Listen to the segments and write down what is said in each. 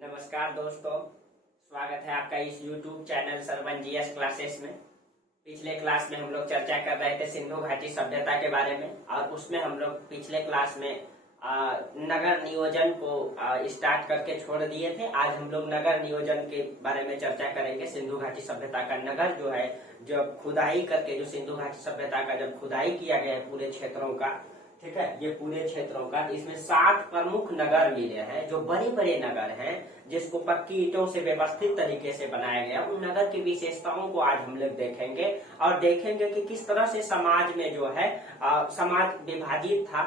नमस्कार दोस्तों, स्वागत है आपका इस YouTube channel Sarvan GS classes में। पिछले क्लास में हम लोग चर्चा कर रहे थे सिंधु घाटी सभ्यता के बारे में और उसमें हम लोग पिछले क्लास में नगर नियोजन को स्टार्ट करके छोड़ दिए थे। आज हम लोग नगर नियोजन के बारे में चर्चा करेंगे। सिंधु घाटी सभ्यता का नगर जो है, जब खुदाई करके जो सिंधु घाटी सभ्यता का जब खुदाई किया गया है पूरे क्षेत्रों का, ठीक है, ये पूरे क्षेत्रों का, इसमें 7 प्रमुख नगर मिले हैं जो बड़े बड़े नगर हैं, जिसको पक्की ईंटों से व्यवस्थित तरीके से बनाया गया। उन नगर की विशेषताओं को आज हम लोग देखेंगे और देखेंगे कि किस तरह से समाज में जो है समाज विभाजित था।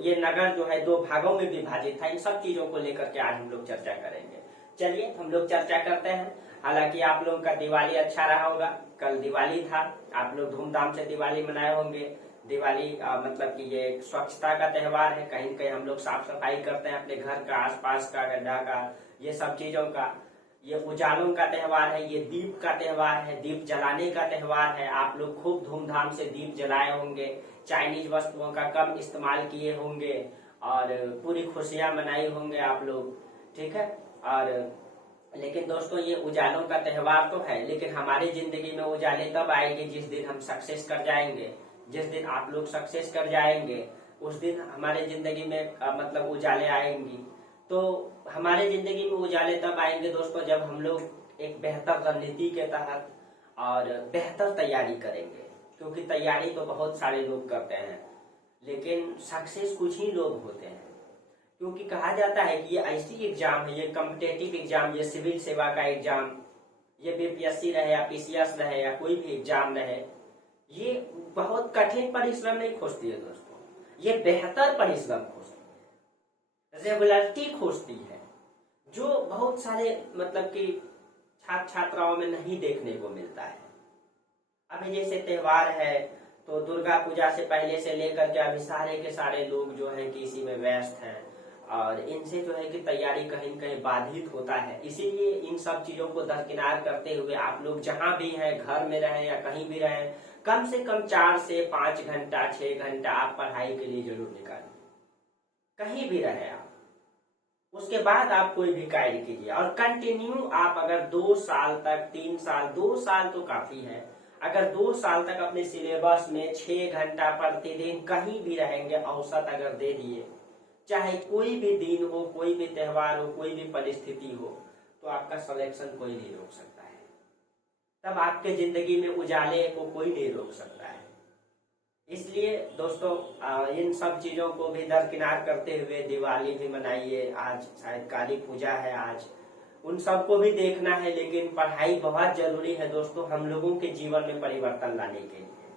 ये नगर जो है 2 भागों में विभाजित था। इन सब चीजों को लेकर के आज हम लोग चर्चा करेंगे। चलिए हम लोग चर्चा करते हैं। हालांकि आप लोगों का दिवाली अच्छा रहा होगा। कल दिवाली था, आप लोग धूमधाम से दिवाली मनाए होंगे। दिवाली मतलब कि ये स्वच्छता का त्योहार है। कहीं कहीं हम लोग साफ सफाई करते हैं अपने घर का, आसपास का, गड्ढा का, ये सब चीजों का। ये उजालों का त्योहार है, ये दीप का त्योहार है, दीप जलाने का त्योहार है। आप लोग खूब धूमधाम से दीप जलाए होंगे, चाइनीज वस्तुओं का कम इस्तेमाल किए होंगे और पूरी खुशियां मनाई होंगे आप लोग, ठीक है। और लेकिन दोस्तों, ये उजालों का त्योहार तो है, लेकिन हमारी जिंदगी में उजाले तब आएंगे जिस दिन हम सक्सेस कर जाएंगे। जिस दिन आप लोग सक्सेस कर जाएंगे उस दिन हमारे जिंदगी में मतलब उजाले आएंगी। तो हमारे जिंदगी में उजाले तब आएंगे दोस्तों जब हम लोग एक बेहतर रणनीति के तहत और बेहतर तैयारी करेंगे। क्योंकि तैयारी तो बहुत सारे लोग करते हैं, लेकिन सक्सेस कुछ ही लोग होते हैं। क्योंकि कहा जाता है कि ये ऐसी एग्जाम है, ये कॉम्पिटेटिव एग्जाम, ये सिविल सेवा का एग्जाम, ये बीपीएससी रहे या पीसीएस रहे या कोई भी एग्जाम रहे, ये बहुत कठिन परिश्रम नहीं खोजती है दोस्तों, ये बेहतर परिश्रम खोजती है, रेगुलरिटी खोजती है, जो बहुत सारे मतलब कि छात्र छात्राओं में नहीं देखने को मिलता है। अभी जैसे त्योहार है तो दुर्गा पूजा से पहले से लेकर के अभी सारे के सारे लोग जो है कि इसी में व्यस्त हैं और इनसे जो है कि तैयारी कहीं कहीं बाधित होता है। इसीलिए इन सब चीजों को दरकिनार करते हुए आप लोग जहां भी हैं, घर में रहें या कहीं भी रहें, कम से कम 4 से 5 घंटा 6 घंटा आप पढ़ाई के लिए जरूर निकालें। कहीं भी रहे आप, उसके बाद आप कोई भी कार्य कीजिए और कंटिन्यू आप अगर 2 साल तक, 3 साल, 2 साल तो काफी है, अगर 2 साल तक अपने सिलेबस में 6 घंटा प्रतिदिन कहीं भी रहेंगे, औसत अगर दे दिए, चाहे कोई भी दिन हो, कोई भी त्योहार हो, कोई भी परिस्थिति हो, तो आपका सिलेक्शन कोई नहीं रोक सकता है। तब आपके जिंदगी में उजाले को कोई नहीं रोक सकता है। इसलिए दोस्तों, इन सब चीजों को भी दरकिनार करते हुए दिवाली भी मनाइए। आज शायद काली पूजा है, आज उन सबको भी देखना है, लेकिन पढ़ाई बहुत जरूरी है दोस्तों हम लोगों के जीवन में परिवर्तन लाने के लिए।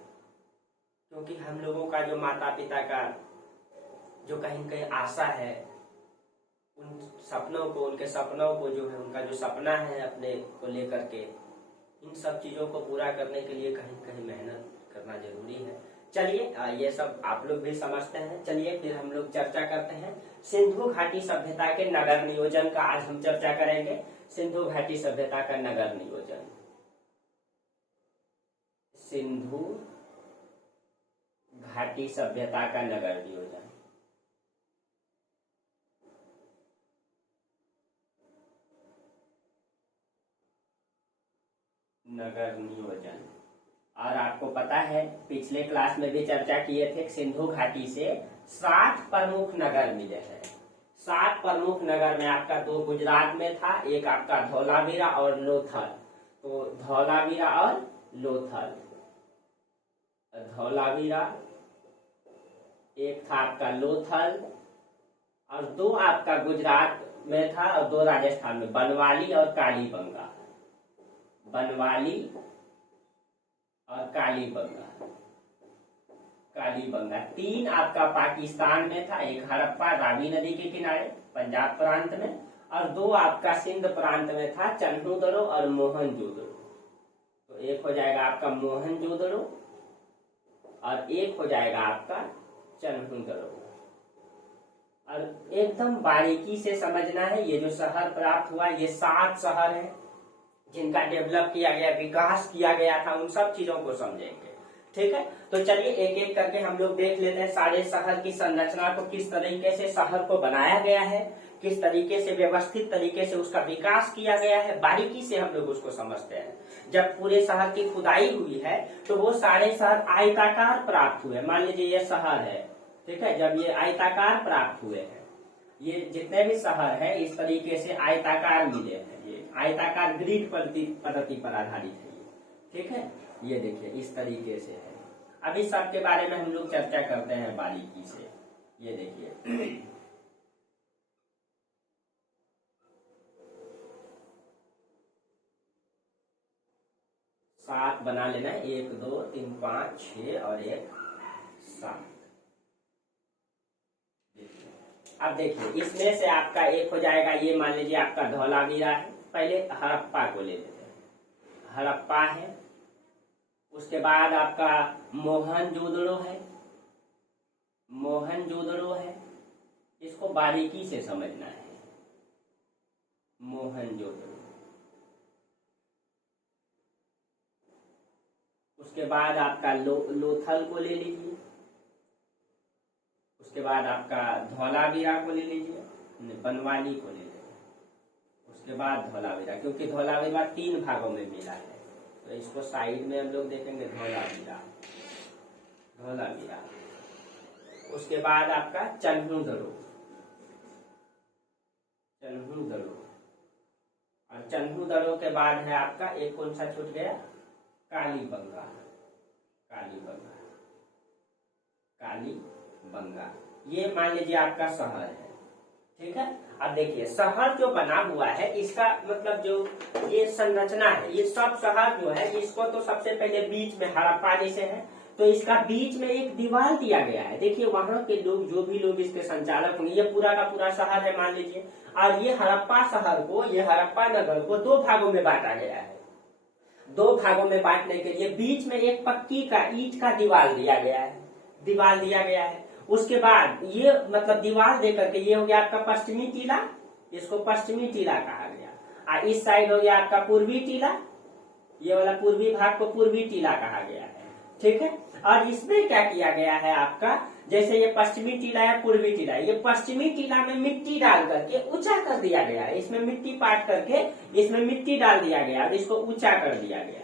क्योंकि हम लोगों का जो माता पिता का जो कहीं कहीं आशा है, उन सपनों को, उनके सपनों को जो है, उनका जो सपना है अपने को लेकर के, इन सब चीजों को पूरा करने के लिए कहीं कहीं मेहनत करना जरूरी है। चलिए ये सब आप लोग भी समझते हैं। चलिए फिर हम लोग चर्चा करते हैं सिंधु घाटी सभ्यता के नगर नियोजन का। आज हम चर्चा करेंगे सिंधु घाटी सभ्यता का नगर नियोजन। सिंधु घाटी सभ्यता का नगर नियोजन। नगर नियोजन। और आपको पता है पिछले क्लास में भी चर्चा किए थे, सिंधु घाटी से 7 प्रमुख नगर मिले हैं। 7 प्रमुख नगर में आपका 2 गुजरात में था, एक आपका धौलावीरा और लोथल। तो धौलावीरा और लोथल, धौलावीरा एक था आपका, लोथल, और 2 आपका गुजरात में था और 2 राजस्थान में, बनवाली और कालीबंगा। बनवाली और कालीबंगा, कालीबंगा। 3 आपका पाकिस्तान में था, एक हड़प्पा रावी नदी के किनारे पंजाब प्रांत में, और 2 आपका सिंध प्रांत में था, चन्हूदड़ो और मोहनजोदड़ो। तो एक हो जाएगा आपका मोहनजोदड़ो और एक हो जाएगा आपका चन्हूदड़ो। और एकदम बारीकी से समझना है, ये जो शहर प्राप्त हुआ, ये 7 शहर है जिनका डेवलप किया गया, विकास किया गया था, उन सब चीजों को समझेंगे। ठीक है, तो चलिए एक एक करके हम लोग देख लेते हैं सारे शहर की संरचना को, किस तरीके से शहर को बनाया गया है, किस तरीके से व्यवस्थित तरीके से उसका विकास किया गया है, बारीकी से हम लोग उसको समझते हैं। जब पूरे शहर की खुदाई हुई है तो वो सारे शहर आयताकार प्राप्त हुए। मान लीजिए ये शहर है, ठीक है, जब ये आयताकार प्राप्त हुए हैं, ये जितने भी शहर है इस तरीके से आयताकार मिले हैं, ये आयताकार ग्रिड पद्धति पर आधारित है ये, ठीक है। ये देखिए इस तरीके से है। अभी सबके बारे में हम लोग चर्चा करते हैं बारीकी से। ये देखिए सात बना लेना, 1 2 3 5 6 और 1 7। अब देखिए इसमें से आपका एक हो जाएगा, ये मान लीजिए आपका धौलावीरा है। पहले हड़प्पा को ले लेते हैं, हड़प्पा है। उसके बाद आपका मोहनजोदड़ो है, मोहनजोदड़ो है, इसको बारीकी से समझना है। मोहनजोदड़ो, उसके बाद आपका लोथल को ले लीजिए, उसके बाद आपका धौलावीरा को ले लीजिए, बनवाली को ले लीजिए, उसके बाद धौलावीरा, क्योंकि धौलावीरा 3 भागों में मिला है तो इसको साइड में हम लोग देखेंगे धौलावीरा, धौलावीरा। उसके बाद आपका चन्हुदड़ो, चन्हुदड़ो, और चन्हुदड़ो के बाद है आपका एक कौन सा छूट गया, कालीबंगा, कालीबंगा, कालीबंगा। ये मान लीजिए आपका शहर है, ठीक है। अब देखिए शहर जो बना हुआ है इसका मतलब जो ये संरचना है, ये सब शहर जो है इसको तो सबसे पहले बीच में हड़प्पा जैसे है तो इसका बीच में एक दीवार दिया गया है। देखिए वहां के लोग जो भी लोग इसके संचालक होंगे, ये पूरा का पूरा शहर है मान लीजिए, और ये हड़प्पा शहर को, ये हड़प्पा नगर को 2 भागों में बांटा गया है। 2 भागों में बांटने के लिए बीच में एक पक्की का ईंट का दीवार दिया गया है, दीवार दिया गया है। उसके बाद ये मतलब दीवार देकर के ये हो गया आपका पश्चिमी टीला, इसको पश्चिमी टीला कहा गया, और इस साइड हो गया आपका पूर्वी टीला, ये वाला पूर्वी भाग को पूर्वी टीला कहा गया है, ठीक है। और इसमें क्या किया गया है आपका, जैसे ये पश्चिमी टीला है, पूर्वी टीला, ये पश्चिमी टीला में मिट्टी डाल करके ऊंचा कर दिया गया है, इसमें मिट्टी पाट करके इसमें मिट्टी डाल दिया गया और इसको ऊंचा कर दिया गया है।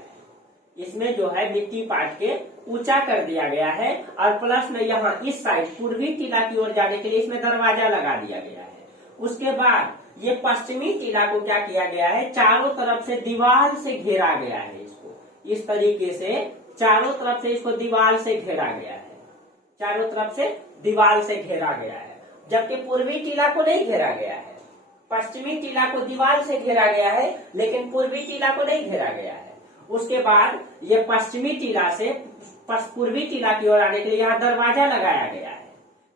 इसमें जो है मिट्टी पाट के ऊंचा कर दिया गया है, और प्लस में यहाँ इस साइड पूर्वी टीला की ओर जाने के लिए इसमें दरवाजा लगा दिया गया है। उसके बाद ये पश्चिमी टीला को क्या किया गया है, चारों तरफ से दीवार से घेरा गया है, इसको इस तरीके से चारों तरफ से इसको दीवार से घेरा गया है, चारों तरफ से दीवार से घेरा गया है। जबकि पूर्वी टीला को नहीं घेरा गया है, पश्चिमी टीला को दीवार से घेरा गया है लेकिन पूर्वी टीला को नहीं घेरा गया है। उसके बाद ये पश्चिमी टीला से पूर्वी टीला की ओर आने के लिए यहाँ दरवाजा लगाया गया है,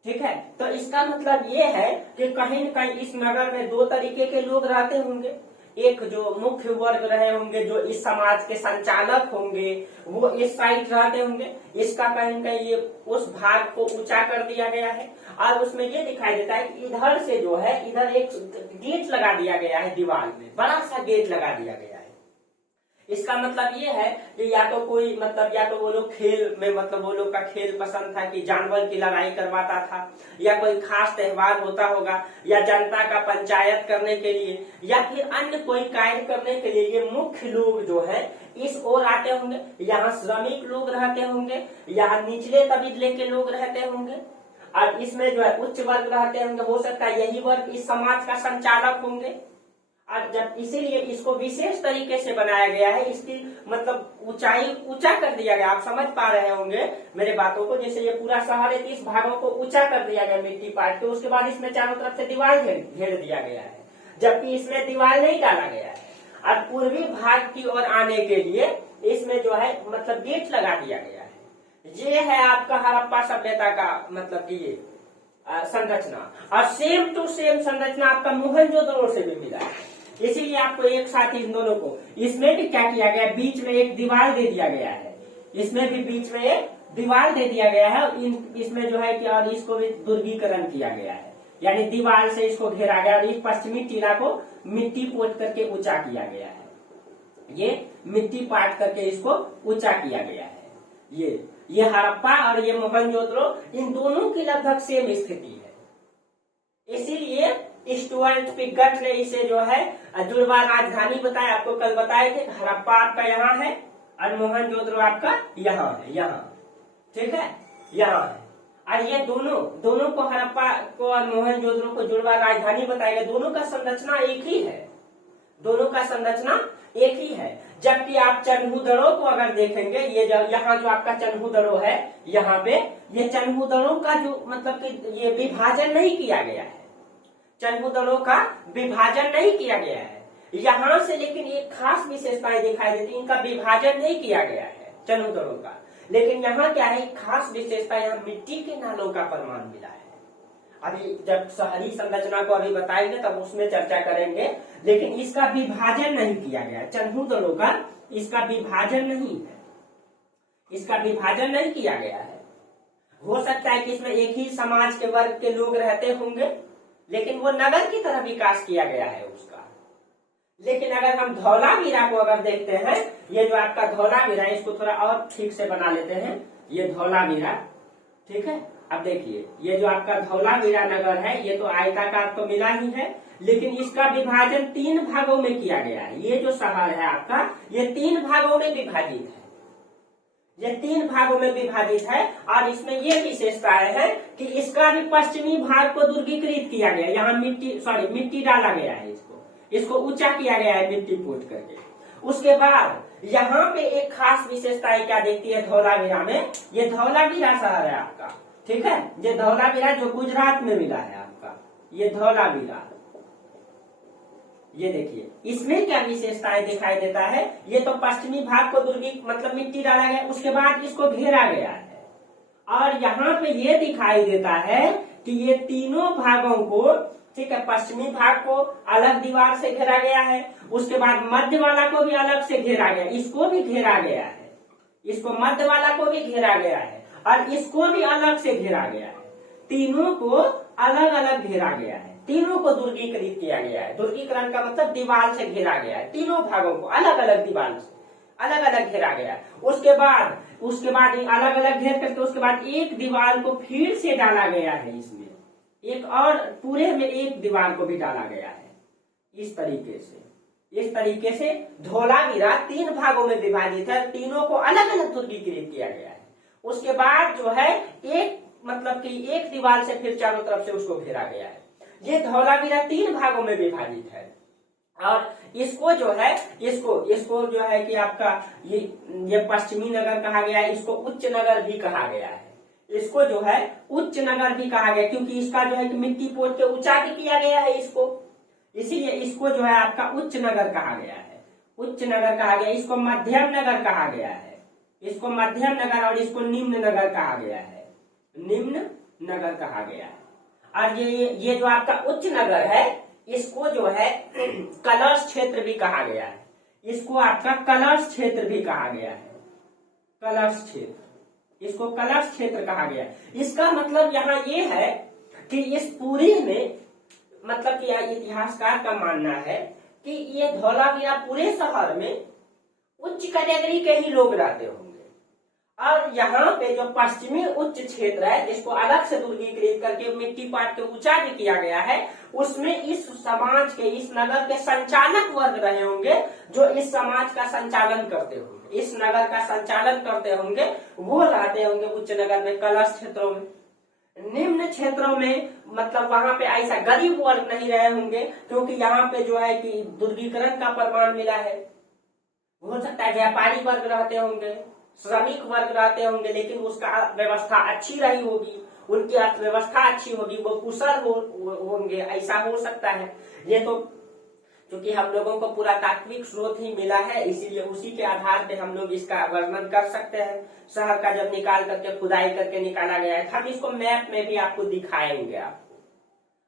ठीक है। तो इसका मतलब ये है कि कहीं न कहीं इस नगर में 2 तरीके के लोग रहते होंगे, एक जो मुख्य वर्ग रहे होंगे, जो इस समाज के संचालक होंगे, वो इस साइड रहते होंगे। इसका कहीं न कहीं ये उस भाग को ऊंचा कर दिया गया है, और उसमें ये दिखाई देता है कि इधर से जो है इधर एक गेट लगा दिया गया है, दीवार में बड़ा सा गेट लगा दिया गया है। इसका मतलब ये है कि या तो कोई मतलब या तो वो लोग खेल में मतलब वो लोग का खेल पसंद था कि जानवर की लड़ाई करवाता था, या कोई खास त्योहार होता होगा, या जनता का पंचायत करने के लिए, या फिर अन्य कोई कार्य करने के लिए ये मुख्य लोग जो है इस ओर आते होंगे। यहाँ श्रमिक लोग रहते होंगे, यहाँ निचले तबीले के लोग रहते होंगे, और इसमें जो है उच्च वर्ग रहते होंगे। हो सकता है यही वर्ग इस समाज का संचालक होंगे, और जब इसीलिए इसको विशेष तरीके से बनाया गया है, इसकी मतलब ऊंचाई ऊंचा कर दिया गया। आप समझ पा रहे होंगे मेरे बातों को। जैसे ये पूरा शहर है, 30 भागों को ऊंचा कर दिया गया मिट्टी पाट के, उसके बाद इसमें चारों तरफ से दीवार घेर दिया गया है, जबकि इसमें दीवार नहीं डाला गया है। और पूर्वी भाग की ओर आने के लिए इसमें जो है मतलब गेट लगा दिया गया है। ये है आपका हड़प्पा सभ्यता का मतलब ये संरचना, और सेम टू सेम संरचना आपका मोहनजोदड़ो से भी मिला है। इसीलिए आपको एक साथ इन दोनों को, इसमें भी क्या किया गया, बीच में एक दीवार दे दिया गया है, इसमें भी बीच में एक दीवार दे दिया गया है, और इसमें जो है कि और इसको भी दुर्गीकरण किया गया है, यानी दीवार से इसको घेरा गया, और इस पश्चिमी टीला को मिट्टी पोत करके ऊंचा किया गया है। ये मिट्टी पाट करके इसको ऊंचा किया गया है। ये ये हड़प्पा और ये मोहनजोदड़ो, इन दोनों की लगभग सेम स्थिति है। इसीलिए स्टुअर्ट पिगट ने इसे जो है जुड़वा राजधानी बताया। आपको कल बताए थे हड़प्पा आपका यहाँ है और मोहनजोदड़ो आपका यहाँ है, यहाँ, ठीक है, यहाँ है। और ये दोनों को, हड़प्पा को और मोहनजोदड़ो को जुड़वा राजधानी बताएगा। दोनों का संरचना एक ही है, दोनों का संरचना एक ही है। जबकि आप चन्हूदड़ो को अगर देखेंगे, ये यहाँ जो आपका चन्हूदड़ो है, यहाँ पे ये चन्हूदड़ो का जो मतलब कि ये विभाजन नहीं किया गया है, चन्हूदड़ो का विभाजन नहीं किया गया है यहाँ से। लेकिन एक खास विशेषताएं दिखाई देती, इनका विभाजन नहीं किया गया है चन्हूदड़ो का। लेकिन यहाँ क्या है, खास विशेषता, यहाँ मिट्टी के नालों का प्रमाण मिला है। अभी जब शहरी संरचना को अभी बताएंगे तब उसमें चर्चा करेंगे। लेकिन इसका विभाजन नहीं किया गया, चन्हूदड़ो का इसका विभाजन नहीं है, इसका विभाजन नहीं किया गया है। हो सकता है कि इसमें एक ही समाज के वर्ग के लोग रहते होंगे, लेकिन वो नगर की तरह विकास किया गया है उसका। लेकिन अगर हम धौलावीरा को अगर देखते हैं, ये जो आपका धौलावीरा, इसको थोड़ा और ठीक से बना लेते हैं, ये धौलावीरा, ठीक है। अब देखिए ये जो आपका धौलावीरा नगर है, ये तो आयताकार तो मिला ही है, लेकिन इसका विभाजन 3 भागों में किया गया है। ये जो शहर है आपका, ये 3 भागों में विभाजित है, ये 3 भागों में विभाजित है। और इसमें ये विशेषताएं है कि इसका भी पश्चिमी भाग को दुर्गीकृत किया गया, यहाँ मिट्टी डाला गया है, इसको ऊंचा किया गया है मिट्टी पोत करके। उसके बाद यहाँ पे एक खास विशेषता क्या देखती है धौलावीरा में, ये धौलावीरा शहर है आपका, ठीक है। ये धौलावीरा जो गुजरात में मिला है आपका, ये धौलावीरा, ये देखिए इसमें क्या विशेषताएं दिखाई देता है। ये तो पश्चिमी भाग को मतलब मिट्टी डाला गया, उसके बाद इसको घेरा गया है। और यहाँ पे ये दिखाई देता है कि ये तीनों भागों को, ठीक है, पश्चिमी भाग को अलग दीवार से घेरा गया है, उसके बाद मध्य वाला को भी अलग से घेरा गया, इसको भी घेरा गया है, इसको मध्य वाला को भी घेरा गया है और इसको भी अलग से घेरा गया है। तीनों को अलग अलग घेरा गया है, तीनों को दुर्गीकृत किया गया है। दुर्गीकरण का मतलब दीवार से घेरा गया है, तीनों भागों को अलग अलग दीवार से अलग अलग घेरा गया है। उसके बाद अलग अलग घेर करके उसके बाद एक दीवार को फिर से डाला गया है, इसमें एक और पूरे में एक दीवार को भी डाला गया है। इस तरीके से धौलावीरा 3 भागों में विभाजित है, तीनों को अलग अलग दुर्गीकृत किया गया है। उसके बाद जो है एक मतलब कि एक दीवार से फिर चारों तरफ से उसको घेरा गया है। ये धौलावीरा 3 भागों में विभाजित है। और इसको जो है इसको जो है कि आपका ये पश्चिमी नगर कहा गया है, इसको उच्च नगर भी कहा गया है, इसको जो है उच्च नगर भी कहा गया, क्योंकि इसका जो है कि मिट्टी पोत के ऊंचा भी किया गया है इसको, इसीलिए इसको जो है आपका उच्च नगर कहा गया है, उच्च नगर कहा गया। इसको मध्यम नगर कहा गया है, इसको मध्यम नगर, और इसको निम्न नगर कहा गया है, निम्न नगर कहा गया है। और ये जो आपका उच्च नगर है, इसको जो है कलश क्षेत्र भी कहा गया है, इसको आपका कलश क्षेत्र भी कहा गया है, कलश क्षेत्र, इसको कलश क्षेत्र कहा गया है। इसका मतलब यहाँ ये है कि इस पूरी में मतलब कि इतिहासकार का मानना है कि ये धौलावीरा पूरे शहर में उच्च कैटेगरी के ही लोग रहते होंगे। और यहाँ पे जो पश्चिमी उच्च क्षेत्र है, जिसको अलग से दुर्गीकृत करके मिट्टी पाट के ऊंचा भी किया गया है, उसमें इस समाज के, इस नगर के संचालक वर्ग रहे होंगे, जो इस समाज का संचालन करते होंगे, इस नगर का संचालन करते होंगे, वो रहते होंगे उच्च नगर में, कलश क्षेत्रों में। निम्न क्षेत्रों में मतलब वहां पे ऐसा गरीब वर्ग नहीं रहे होंगे, क्योंकि यहाँ पे जो है कि दुर्गीकरण का प्रमाण मिला है। हो सकता है व्यापारी वर्ग रहते होंगे, श्रमिक वर्ग रहते होंगे, लेकिन उसका व्यवस्था अच्छी रही होगी, उनकी अर्थव्यवस्था अच्छी होगी, वो कुशल होंगे, ऐसा हो सकता है। ये तो क्योंकि हम लोगों को पुरातात्विक स्रोत ही मिला है, इसीलिए उसी के आधार पे हम लोग इसका वर्णन कर सकते हैं। शहर का जब निकाल करके खुदाई करके निकाला गया है, हम इसको मैप में भी आपको दिखाएंगे,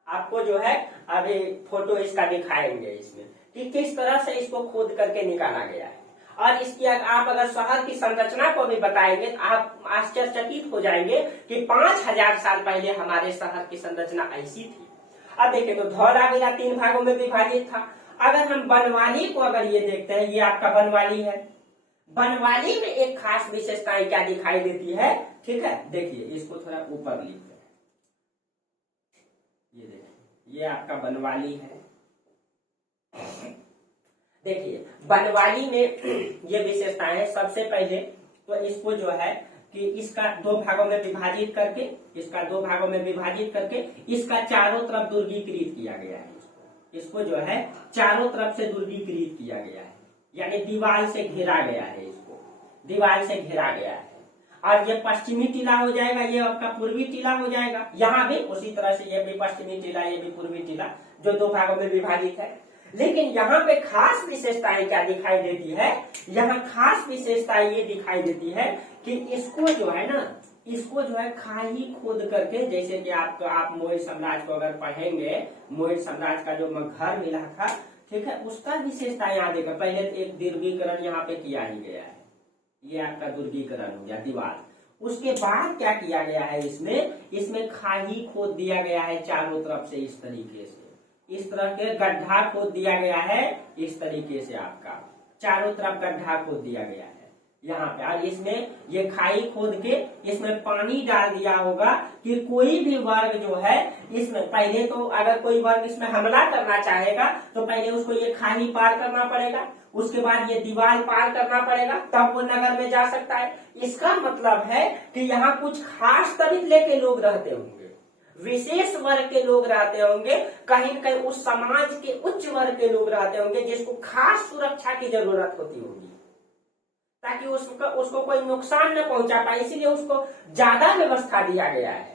आपको जो है अभी फोटो इसका दिखाएंगे इसमें कि किस तरह से इसको खोद करके निकाला गया है। और इसकी आप अगर शहर की संरचना को भी बताएंगे तो आप आश्चर्यचकित हो जाएंगे कि 5000 साल पहले हमारे शहर की संरचना ऐसी थी। अब देखिए तो धौलावीरा 3 भागों में विभाजित था। अगर हम बनवाली को अगर ये देखते हैं, ये आपका बनवाली है, बनवाली में एक खास विशेषताएं क्या दिखाई देती है, ठीक है। देखिए इसको थोड़ा ऊपर लिखते हैं, ये देखिए ये आपका बनवाली है। देखिए बनवाली में ये विशेषताएं है। सबसे पहले तो इसको जो है कि इसका दो भागों में विभाजित करके, इसका चारों तरफ दुर्गीकृत किया गया है। इसको जो है चारों तरफ से दुर्गीकृत किया गया है, यानी दीवार से घेरा गया है। इसको दीवार से घेरा गया है। और ये पश्चिमी टीला हो जाएगा, ये आपका पूर्वी टीला हो जाएगा। यहाँ भी उसी तरह से ये भी पश्चिमी टीला, ये भी पूर्वी टीला, जो दो भागों में विभाजित है। लेकिन यहाँ पे खास विशेषताएं क्या दिखाई देती है, यहाँ खास विशेषताएं ये दिखाई देती है कि इसको जो है ना, इसको जो है खाई खोद करके, जैसे कि आप मौर्य साम्राज्य को अगर पढ़ेंगे, मौर्य साम्राज्य का जो घर मिला था, ठीक है, उसका विशेषता यहाँ देखा। पहले एक दुर्गीकरण यहाँ पे किया ही गया है, ये आपका दुर्गीकरण हो गया दीवार। उसके बाद क्या किया गया है, इसमें खाई खोद दिया गया है चारों तरफ से। इस तरीके से इस तरह के गड्ढा खोद दिया गया है, इस तरीके से आपका चारों तरफ गड्ढा खोद दिया गया है यहाँ पे। और इसमें ये खाई खोद के इसमें पानी डाल दिया होगा कि कोई भी वर्ग जो है इसमें, पहले तो अगर कोई वर्ग इसमें हमला करना चाहेगा तो पहले उसको ये खाई पार करना पड़ेगा, उसके बाद ये दीवार पार करना पड़ेगा, तब वो नगर में जा सकता है। इसका मतलब है कि यहाँ कुछ खास तरीके के लोग रहते होंगे, विशेष वर्ग के लोग रहते होंगे, कहीं न कहीं उस समाज के उच्च वर्ग के लोग रहते होंगे जिसको खास सुरक्षा की जरूरत होती होगी, ताकि उसको कोई नुकसान न पहुंचा पाए। इसीलिए उसको ज्यादा व्यवस्था दिया गया है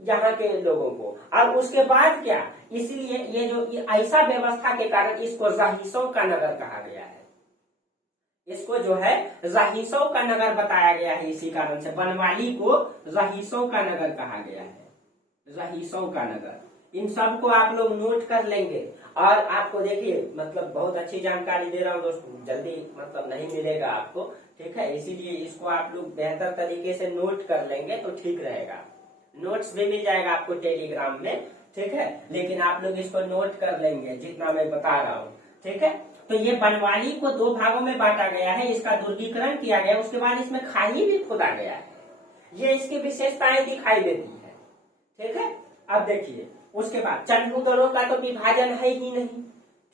यहाँ के लोगों को। और उसके बाद क्या, इसलिए ये ऐसा व्यवस्था के कारण इसको रहीसों का नगर कहा गया है। इसको जो है रहीसों का नगर बताया गया है। इसी कारण से बनवाली को रहीसों का नगर कहा गया है, रहीसों का नगर। इन सब को आप लोग नोट कर लेंगे। और आपको देखिए, मतलब बहुत अच्छी जानकारी दे रहा हूँ दोस्तों, जल्दी मतलब नहीं मिलेगा आपको, ठीक है। इसीलिए इसको आप लोग बेहतर तरीके से नोट कर लेंगे तो ठीक रहेगा। नोट्स भी मिल जाएगा आपको टेलीग्राम में, ठीक है, लेकिन आप लोग इसको नोट कर लेंगे जितना मैं बता रहा हूँ, ठीक है। तो ये बनवाली को दो भागों में बांटा गया है, इसका दुर्गीकरण किया गया, उसके बाद इसमें खाई भी खोदा गया है। ये इसकी विशेषताएं दिखाई देती है, ठीक है। अब देखिए उसके बाद चंद्रदरों का तो विभाजन है ही नहीं,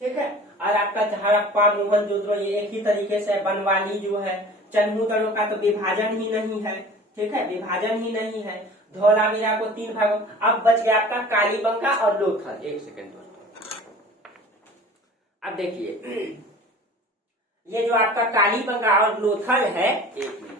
ठीक है। और आपका हड़प्पा, मोहनजोदड़ो ये एक ही तरीके से। बनवाली जो है चंद्रदरों का तो विभाजन ही नहीं है, ठीक है, विभाजन ही नहीं है। धौलावीरा को तीन भागों। अब बच गया आपका कालीबंगा और लोथल। एक सेकेंड दोस्तों, अब देखिए ये जो आपका कालीबंगा और लोथल है, एक मिनट,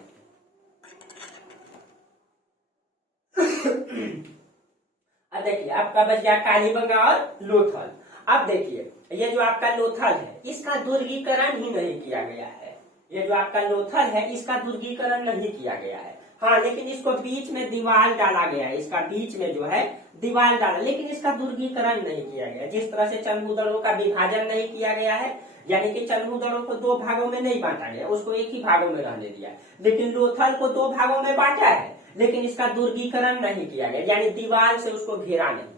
अब देखिए आपका बच गया कालीबंगा और लोथल। अब देखिए ये जो आपका लोथल है इसका दुर्गीकरण ही नहीं किया गया है। ये जो आपका लोथल है इसका दुर्गीकरण नहीं किया गया है, हाँ, लेकिन इसको बीच में दीवार डाला गया है। इसका बीच में जो है दीवार डाला, लेकिन इसका दुर्गीकरण नहीं किया गया। जिस तरह से चंद्रदरों का विभाजन नहीं किया गया है, यानी कि चंद्रदरों को दो भागों में नहीं बांटा गया, उसको एक ही भागों में रहने दिया। लेकिन लोथल को दो भागों में बांटा है, लेकिन इसका दुर्गीकरण नहीं किया गया, यानी दीवार से उसको घेरा नहीं है।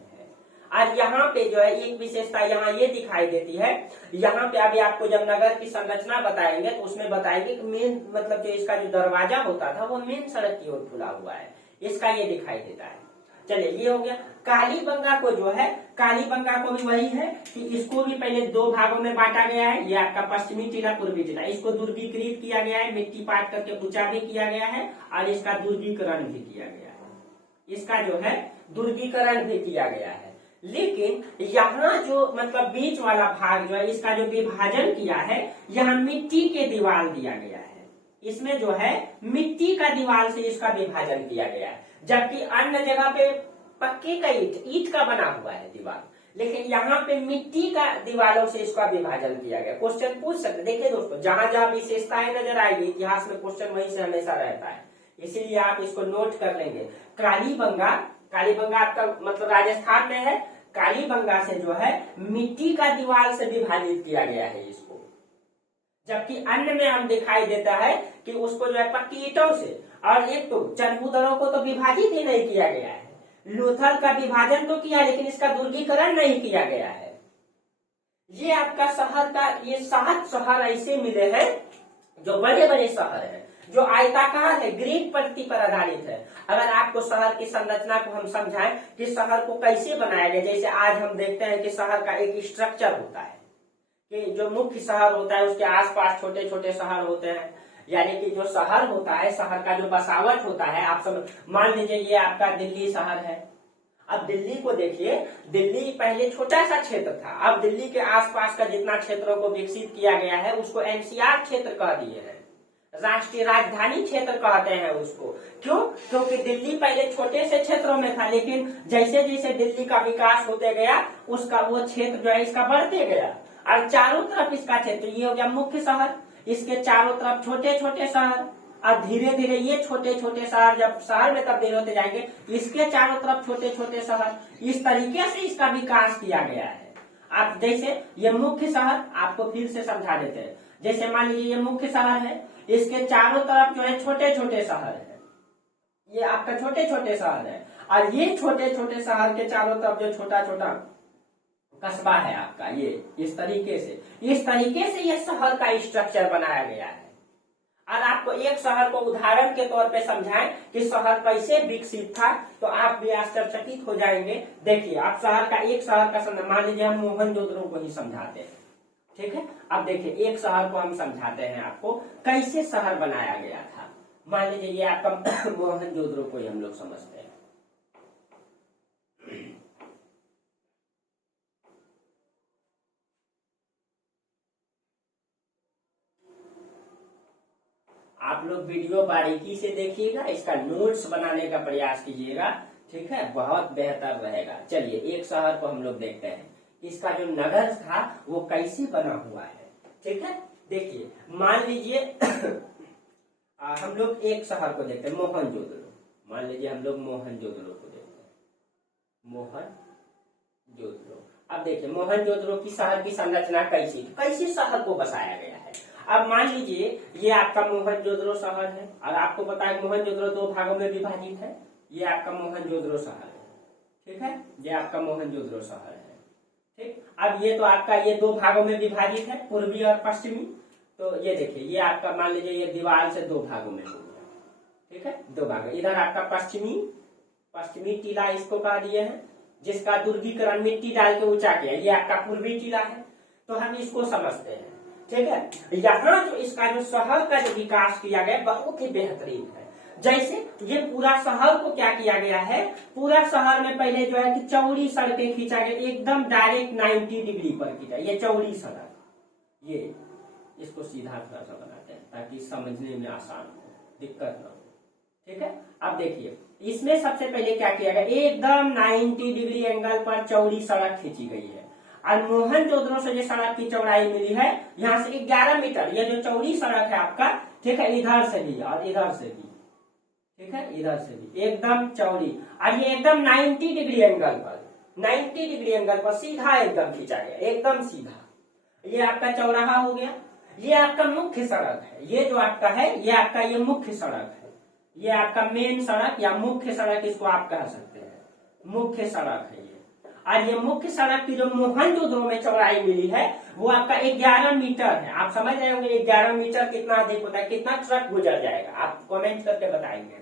और यहाँ पे जो है एक विशेषता यहाँ ये दिखाई देती है, यहाँ पे अभी आपको जब नगर की संरचना बताएंगे तो उसमें बताएंगे कि मेन मतलब जो इसका जो दरवाजा होता था वो मेन सड़क की ओर खुला हुआ है, इसका ये दिखाई देता है। चलिए ये हो गया। कालीबंगा को जो है, कालीबंगा को भी वही है कि इसको भी पहले दो भागों में बांटा गया है। ये आपका पश्चिमी टीला, पूर्वी टीला, इसको दुर्गीकृत किया गया है, मिट्टी पाट करके ऊंचा भी किया गया है और इसका दुर्गीकरण भी किया गया है। इसका जो है दुर्गीकरण भी किया गया है। लेकिन यहाँ जो मतलब बीच वाला भाग जो है इसका जो विभाजन किया है, यहाँ मिट्टी के दीवार दिया गया है। इसमें जो है मिट्टी का दीवार से इसका विभाजन किया गया है, जबकि अन्य जगह पे पक्के का ईट का बना हुआ है दीवार, लेकिन यहाँ पे मिट्टी का दीवारों से इसका विभाजन किया गया। क्वेश्चन पूछ सकते, देखिए दोस्तों, जहां जहां विशेषताएं नजर आएगी इतिहास में क्वेश्चन वहीं से हमेशा रहता है, इसीलिए आप इसको नोट कर लेंगे। कालीबंगा, कालीबंगा आपका मतलब राजस्थान में है। कालीबंगा से जो है मिट्टी का दीवार से विभाजित किया गया है इसको, जबकि अन्य में हम दिखाई देता है कि उसको जो है पक्की ईंटों से। और एक तो चंद्रदरों को तो विभाजित ही नहीं किया गया है, लोथल का विभाजन तो किया लेकिन इसका दुर्गीकरण नहीं किया गया है। ये आपका शहर का, ये 7 शहर ऐसे मिले हैं जो बड़े बड़े शहर हैं, जो आयताकार है, ग्रिड पद्धति पर आधारित है। अगर आपको शहर की संरचना को हम समझाएं कि शहर को कैसे बनाया गया, जैसे आज हम देखते हैं कि शहर का एक स्ट्रक्चर होता है कि जो मुख्य शहर होता है उसके आसपास छोटे छोटे शहर होते हैं, यानी कि जो शहर होता है, शहर का जो बसावट होता है, आप सब मान लीजिए ये आपका दिल्ली शहर है। अब दिल्ली को देखिए, दिल्ली पहले छोटा सा क्षेत्र था, अब दिल्ली के आसपास का जितना क्षेत्रों को विकसित किया गया है उसको एनसीआर क्षेत्र कह दिए हैं, राष्ट्रीय राजधानी क्षेत्र कहते हैं उसको। क्यों? क्योंकि दिल्ली पहले छोटे से क्षेत्रों में था, लेकिन जैसे जैसे दिल्ली का विकास होते गया उसका वो क्षेत्र जो है इसका बढ़ते गया, और चारों तरफ इसका क्षेत्र, ये हो गया मुख्य शहर, इसके चारों तरफ छोटे छोटे शहर, और धीरे धीरे ये छोटे छोटे शहर जब शहर में तब्दील होते जाएंगे, इसके चारों तरफ छोटे छोटे शहर, इस तरीके से इसका विकास किया गया है। आप जैसे ये मुख्य शहर, आपको फिर से समझा देते हैं, जैसे मान लीजिए ये मुख्य शहर है, इसके चारों तरफ जो है छोटे छोटे शहर है, ये आपका छोटे छोटे शहर है, और ये छोटे छोटे शहर के चारों तरफ जो छोटा छोटा कस्बा है आपका, ये इस तरीके से ये शहर का स्ट्रक्चर बनाया गया है। और आपको एक शहर को उदाहरण के तौर पे समझाएं कि शहर कैसे विकसित था, तो आप भी आश्चर्यचकित हो जाएंगे। देखिए, आप एक शहर का मान लीजिए हम मोहनजोदड़ो को ही समझाते हैं, ठीक है। अब देखिए, एक शहर को हम समझाते हैं आपको कैसे शहर बनाया गया था। मान लीजिए ये आपका मोहनजोदड़ो को ही हम लोग समझते हैं। आप लोग वीडियो बारीकी से देखिएगा, इसका नोट्स बनाने का प्रयास कीजिएगा, ठीक है, बहुत बेहतर रहेगा। चलिए एक शहर को हम लोग देखते हैं, इसका जो नगर था वो कैसे बना हुआ है, ठीक है। देखिए, मान लीजिए हम लोग एक शहर को देखते हैं, मोहनजोदड़ो। मान लीजिए हम लोग मोहनजोदड़ो को देखते हैं, मोहनजोदड़ो। अब देखिए मोहनजोदड़ो की शहर की संरचना कैसे शहर को बसाया गया है। अब मान लीजिए ये आपका मोहनजोदड़ो शहर है, और आपको पता है मोहनजोदड़ो 2 भागों में विभाजित है। ये आपका मोहनजोदड़ो शहर है, ठीक है, ये आपका मोहनजोदड़ो शहर है, ठीक। अब ये तो आपका ये 2 भागों में विभाजित है, पूर्वी और पश्चिमी। तो ये देखिए, ये आपका मान लीजिए ये दीवार से 2 भागों में हो गया, ठीक है, 2 भाग। इधर आपका पश्चिमी टीला इसको कह दिए हैं, जिसका दुर्गीकरण मिट्टी डाल के ऊंचा किया, ये आपका पूर्वी टीला है। तो हम इसको समझते हैं, ठीक है। यहाँ जो इसका जो शहर का जो विकास किया गया बहुत ही बेहतरीन है। जैसे ये पूरा शहर को क्या किया गया है, पूरा शहर में पहले जो है कि चौड़ी सड़कें खींचा गया, एकदम डायरेक्ट 90 डिग्री पर खींचा, ये चौड़ी सड़क, ये इसको सीधा थोड़ा सा बनाते हैं ताकि समझने में आसान हो, दिक्कत ना हो, ठीक है। अब देखिए, इसमें सबसे पहले क्या किया गया, एकदम 90 डिग्री एंगल पर चौड़ी सड़क खींची गई है। और मोहनजोदड़ो से जो सड़क की चौड़ाई मिली है, यहाँ से 11 मीटर, ये जो चौड़ी सड़क है आपका, ठीक है, इधर से भी और इधर से भी, ठीक है, इधर से भी एकदम चौड़ी, और ये एकदम 90 डिग्री एंगल पर सीधा एकदम खींचा गया, एकदम सीधा। ये आपका चौराहा हो गया, ये आपका मुख्य सड़क है, ये जो आपका है ये आपका ये मुख्य सड़क है, ये आपका मेन सड़क या मुख्य सड़क इसको आप कह सकते हैं, मुख्य सड़क है ये। और ये मुख्य सड़क की जो मोहनजोदड़ो में चौड़ाई मिली है वो आपका 11 मीटर है। आप समझ रहे होंगे 11 मीटर कितना अधिक होता है, कितना ट्रक गुजर जाएगा, आप कमेंट करके बताएंगे।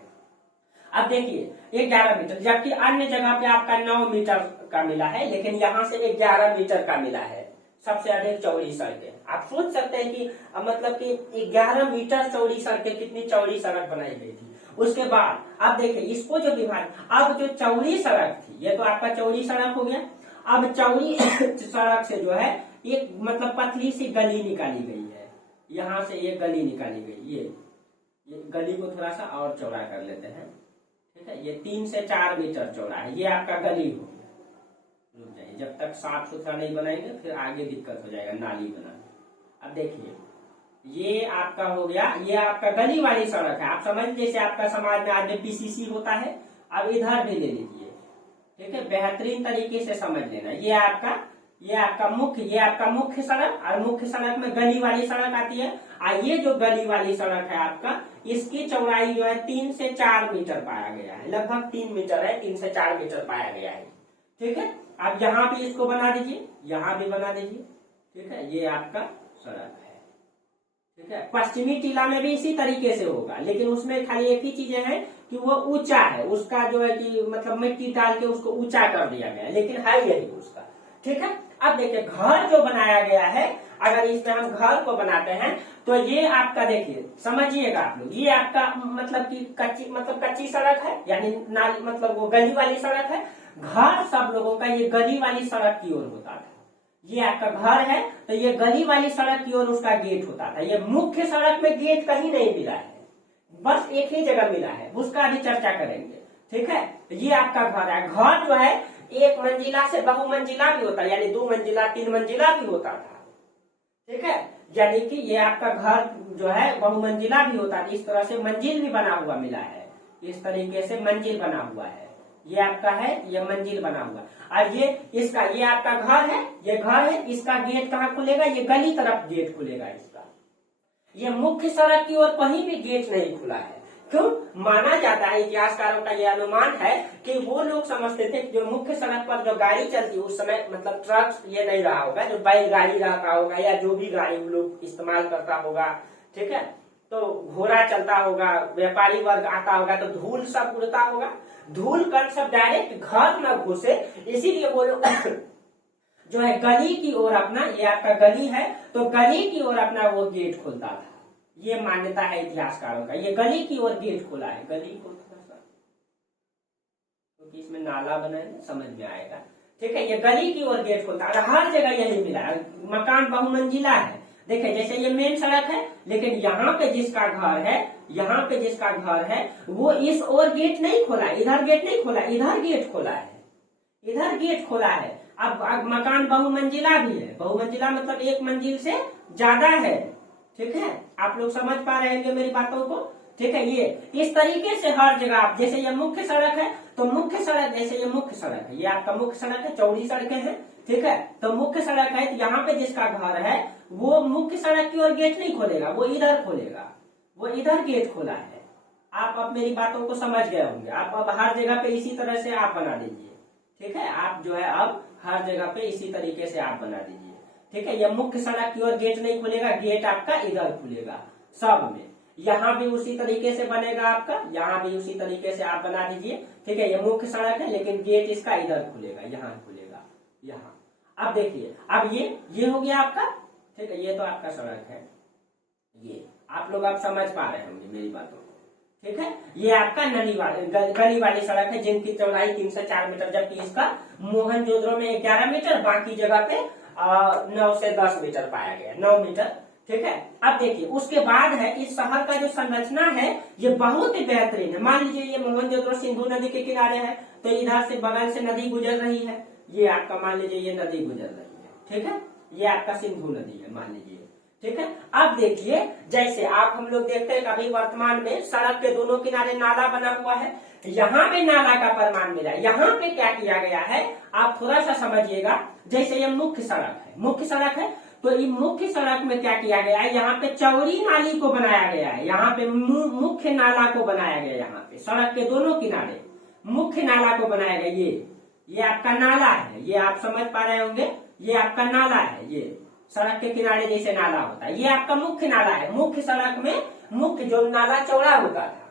अब देखिए 11 मीटर, जबकि अन्य जगह पे आपका 9 मीटर का मिला है, लेकिन यहाँ से 11 मीटर का मिला है, सबसे अधिक चौड़ी सड़कें। आप सोच सकते हैं कि मतलब कि 11 मीटर चौड़ी सड़कें, कितनी चौड़ी सड़क बनाई गई थी। उसके बाद अब देखिए इसको जो विभाग, अब जो चौड़ी सड़क थी, ये तो आपका चौड़ी सड़क हो गया। अब चौड़ी सड़क से जो है एक मतलब पतली सी गली निकाली गई है, यहाँ से ये गली निकाली गई, ये गली को थोड़ा सा और चौड़ा कर लेते हैं, ठीक है। ये 3 से 4 मीटर चौड़ा है, ये आपका गली हो गया। रुक जाइए, जब तक साफ सुथरा नहीं बनाएंगे फिर आगे दिक्कत हो जाएगा नाली बनाने। अब देखिए ये आपका हो गया, ये आपका गली वाली सड़क है। आप समझ, जैसे आपका समाज में आज पीसीसी होता है, अब इधर भी ले लीजिए, ठीक है, बेहतरीन तरीके से समझ लेना। ये आपका मुख्य सड़क, और मुख्य सड़क में गली वाली सड़क आती है। और ये जो गली वाली सड़क है आपका, इसकी चौड़ाई जो है 3 से 4 मीटर पाया गया है, लगभग 3 मीटर है, 3 से 4 मीटर पाया गया है, ठीक है। अब यहाँ भी इसको बना दीजिए, यहाँ भी बना दीजिए, ठीक है, ये आपका सड़क है, ठीक है। पश्चिमी टीला में भी इसी तरीके से होगा, लेकिन उसमें खाली एक ही चीजें हैं कि वो ऊंचा है, उसका जो है कि मतलब मिट्टी डाल के उसको ऊंचा कर दिया गया है, लेकिन है यही उसका। ठीक है। अब देखिए घर जो बनाया गया है, अगर इसमें हम घर को बनाते हैं तो ये आपका देखिए समझिएगा आप लोग, ये आपका मतलब कि कच्ची सड़क है, यानी नाली मतलब वो गली वाली सड़क है। घर सब लोगों का ये गली वाली सड़क की ओर होता था। ये आपका घर है तो ये गली वाली सड़क की ओर उसका गेट होता था। ये मुख्य सड़क में गेट कहीं नहीं मिला है, बस एक ही जगह मिला है, उसका भी चर्चा करेंगे। ठीक है। ये आपका घर है। घर जो है एक मंजिला से बहुमंजिला भी होता है, यानी 2 मंजिला 3 मंजिला भी होता था। ठीक है। यानी कि ये आपका घर जो है बहुमंजिला भी होता है। इस तरह से मंजिल भी बना हुआ मिला है, इस तरीके से मंजिल बना हुआ है। ये आपका है, ये मंजिल बना हुआ है। और ये इसका, ये आपका घर है, ये घर है, इसका गेट कहाँ खुलेगा? ये गली तरफ गेट खुलेगा इसका। ये मुख्य सड़क की ओर कहीं भी गेट नहीं खुला है। क्यों? माना जाता है, इतिहासकारों का यह अनुमान है कि वो लोग समझते थे कि जो मुख्य सड़क पर जो गाड़ी चलती उस समय मतलब ट्रक ये नहीं रहा होगा, जो बैलगाड़ी रहता होगा या जो भी गाड़ी वो लोग इस्तेमाल करता होगा। ठीक है। तो घोड़ा चलता होगा, व्यापारी वर्ग आता होगा, तो धूल सब उड़ता होगा, धूल कण सब डायरेक्ट घर न घुसे, इसीलिए वो लोग जो है गली की ओर अपना, ये आपका गली है तो गली की ओर अपना वो गेट खोलता था। ये मान्यता है इतिहासकारों का, ये गली की ओर गेट खोला है। गली को थोड़ा सा क्योंकि इसमें नाला बना है, समझ में आएगा। ठीक है। ये गली की ओर गेट खोलता है। हर जगह यही मिला है। मकान बहुमंजिला है। देखिए जैसे ये मेन सड़क है, लेकिन यहाँ पे जिसका घर है, यहाँ पे जिसका घर है वो इस ओर गेट नहीं खोला, इधर गेट नहीं खोला, इधर गेट खोला है, इधर गेट खोला है। अब मकान बहुमंजिला भी है, बहुमंजिला मतलब एक मंजिल से ज्यादा है। ठीक है। आप लोग समझ पा रहे हैं मेरी बातों को? ठीक है। ये इस तरीके से हर जगह आप, जैसे ये मुख्य सड़क है तो मुख्य सड़क, जैसे ये मुख्य सड़क है, ये आपका मुख्य सड़क है, चौड़ी सड़कें हैं। ठीक है। तो मुख्य सड़क है तो यहाँ पे जिसका घर है वो मुख्य सड़क की ओर गेट नहीं खोलेगा, वो इधर खोलेगा, वो इधर गेट खोला है। आप अब मेरी बातों को समझ गए होंगे। आप अब हर जगह पे इसी तरह से आप बना दीजिए। ठीक है। आप जो है अब हर जगह पे इसी तरीके से आप बना दीजिए। ठीक है। यह मुख्य सड़क की ओर गेट नहीं खुलेगा, गेट आपका इधर खुलेगा सब में। यहाँ भी उसी तरीके से बनेगा आपका, यहाँ भी उसी तरीके से आप बना दीजिए। ठीक है। यह मुख्य सड़क है लेकिन गेट इसका इधर खुलेगा, यहाँ खुलेगा, यहाँ। अब देखिए, अब ये हो गया आपका। ठीक है। ये तो आपका सड़क है, ये आप लोग अब समझ पा रहे होंगे मेरी बातों को। ठीक है। ये आपका गली वाली सड़क है जिनकी चौड़ाई 3 से 4 मीटर, जबकि इसका मोहनजोदड़ो में 11 मीटर, बाकी जगह पे 9 से 10 मीटर पाया गया, 9 मीटर। ठीक है। अब देखिए उसके बाद है इस शहर का जो संरचना है ये बहुत ही बेहतरीन है। मान लीजिए ये मोहनजोदड़ो सिंधु नदी के किनारे है, तो इधर से बगल से नदी गुजर रही है, ये आपका मान लीजिए ये नदी गुजर रही है। ठीक है। ये आपका सिंधु नदी है मान लीजिए। ठीक है। अब देखिए जैसे आप हम लोग देखते हैं अभी वर्तमान में सड़क के दोनों किनारे नाला बना हुआ है, यहाँ पे नाला का प्रमाण मिला। यहाँ पे क्या किया गया है आप थोड़ा सा समझिएगा। जैसे ये मुख्य सड़क है, मुख्य सड़क है तो ये मुख्य सड़क में क्या किया गया है, यहाँ पे चौड़ी नाली को बनाया गया है, यहाँ पे मुख्य नाला को बनाया गया। यहाँ पे सड़क के दोनों किनारे मुख्य नाला को बनाया गया। ये आपका नाला है, ये आप समझ पा रहे होंगे, ये आपका नाला है। ये सड़क के किनारे जैसे नाला होता है, ये आपका मुख्य नाला है। मुख्य सड़क में मुख्य जो नाला चौड़ा होता था।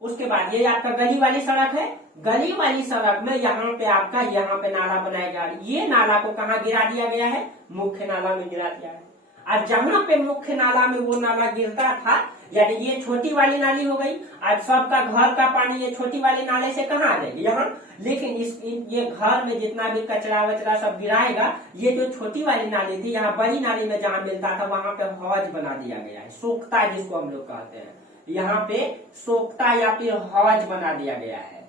उसके बाद ये आपका गली वाली सड़क है, गली वाली सड़क में यहाँ पे आपका यहाँ पे नाला बनाया गया। ये नाला को कहाँ गिरा दिया गया है? मुख्य नाला में गिरा दिया है। और जहाँ पे मुख्य नाला में वो नाला गिरता था, यानी ये छोटी वाली नाली हो गई। आज सबका घर का पानी ये छोटी वाली नाले से कहाँ आ जाएगी? यहाँ। लेकिन ये घर में जितना भी कचरा वचरा सब गिराएगा, ये जो छोटी वाली नाली थी, यहाँ बड़ी नाली में जहाँ मिलता था वहां पे हौज बना दिया गया है, सोख्ता जिसको हम लोग कहते हैं। यहाँ पे सोख्ता या फिर हौज बना दिया गया है,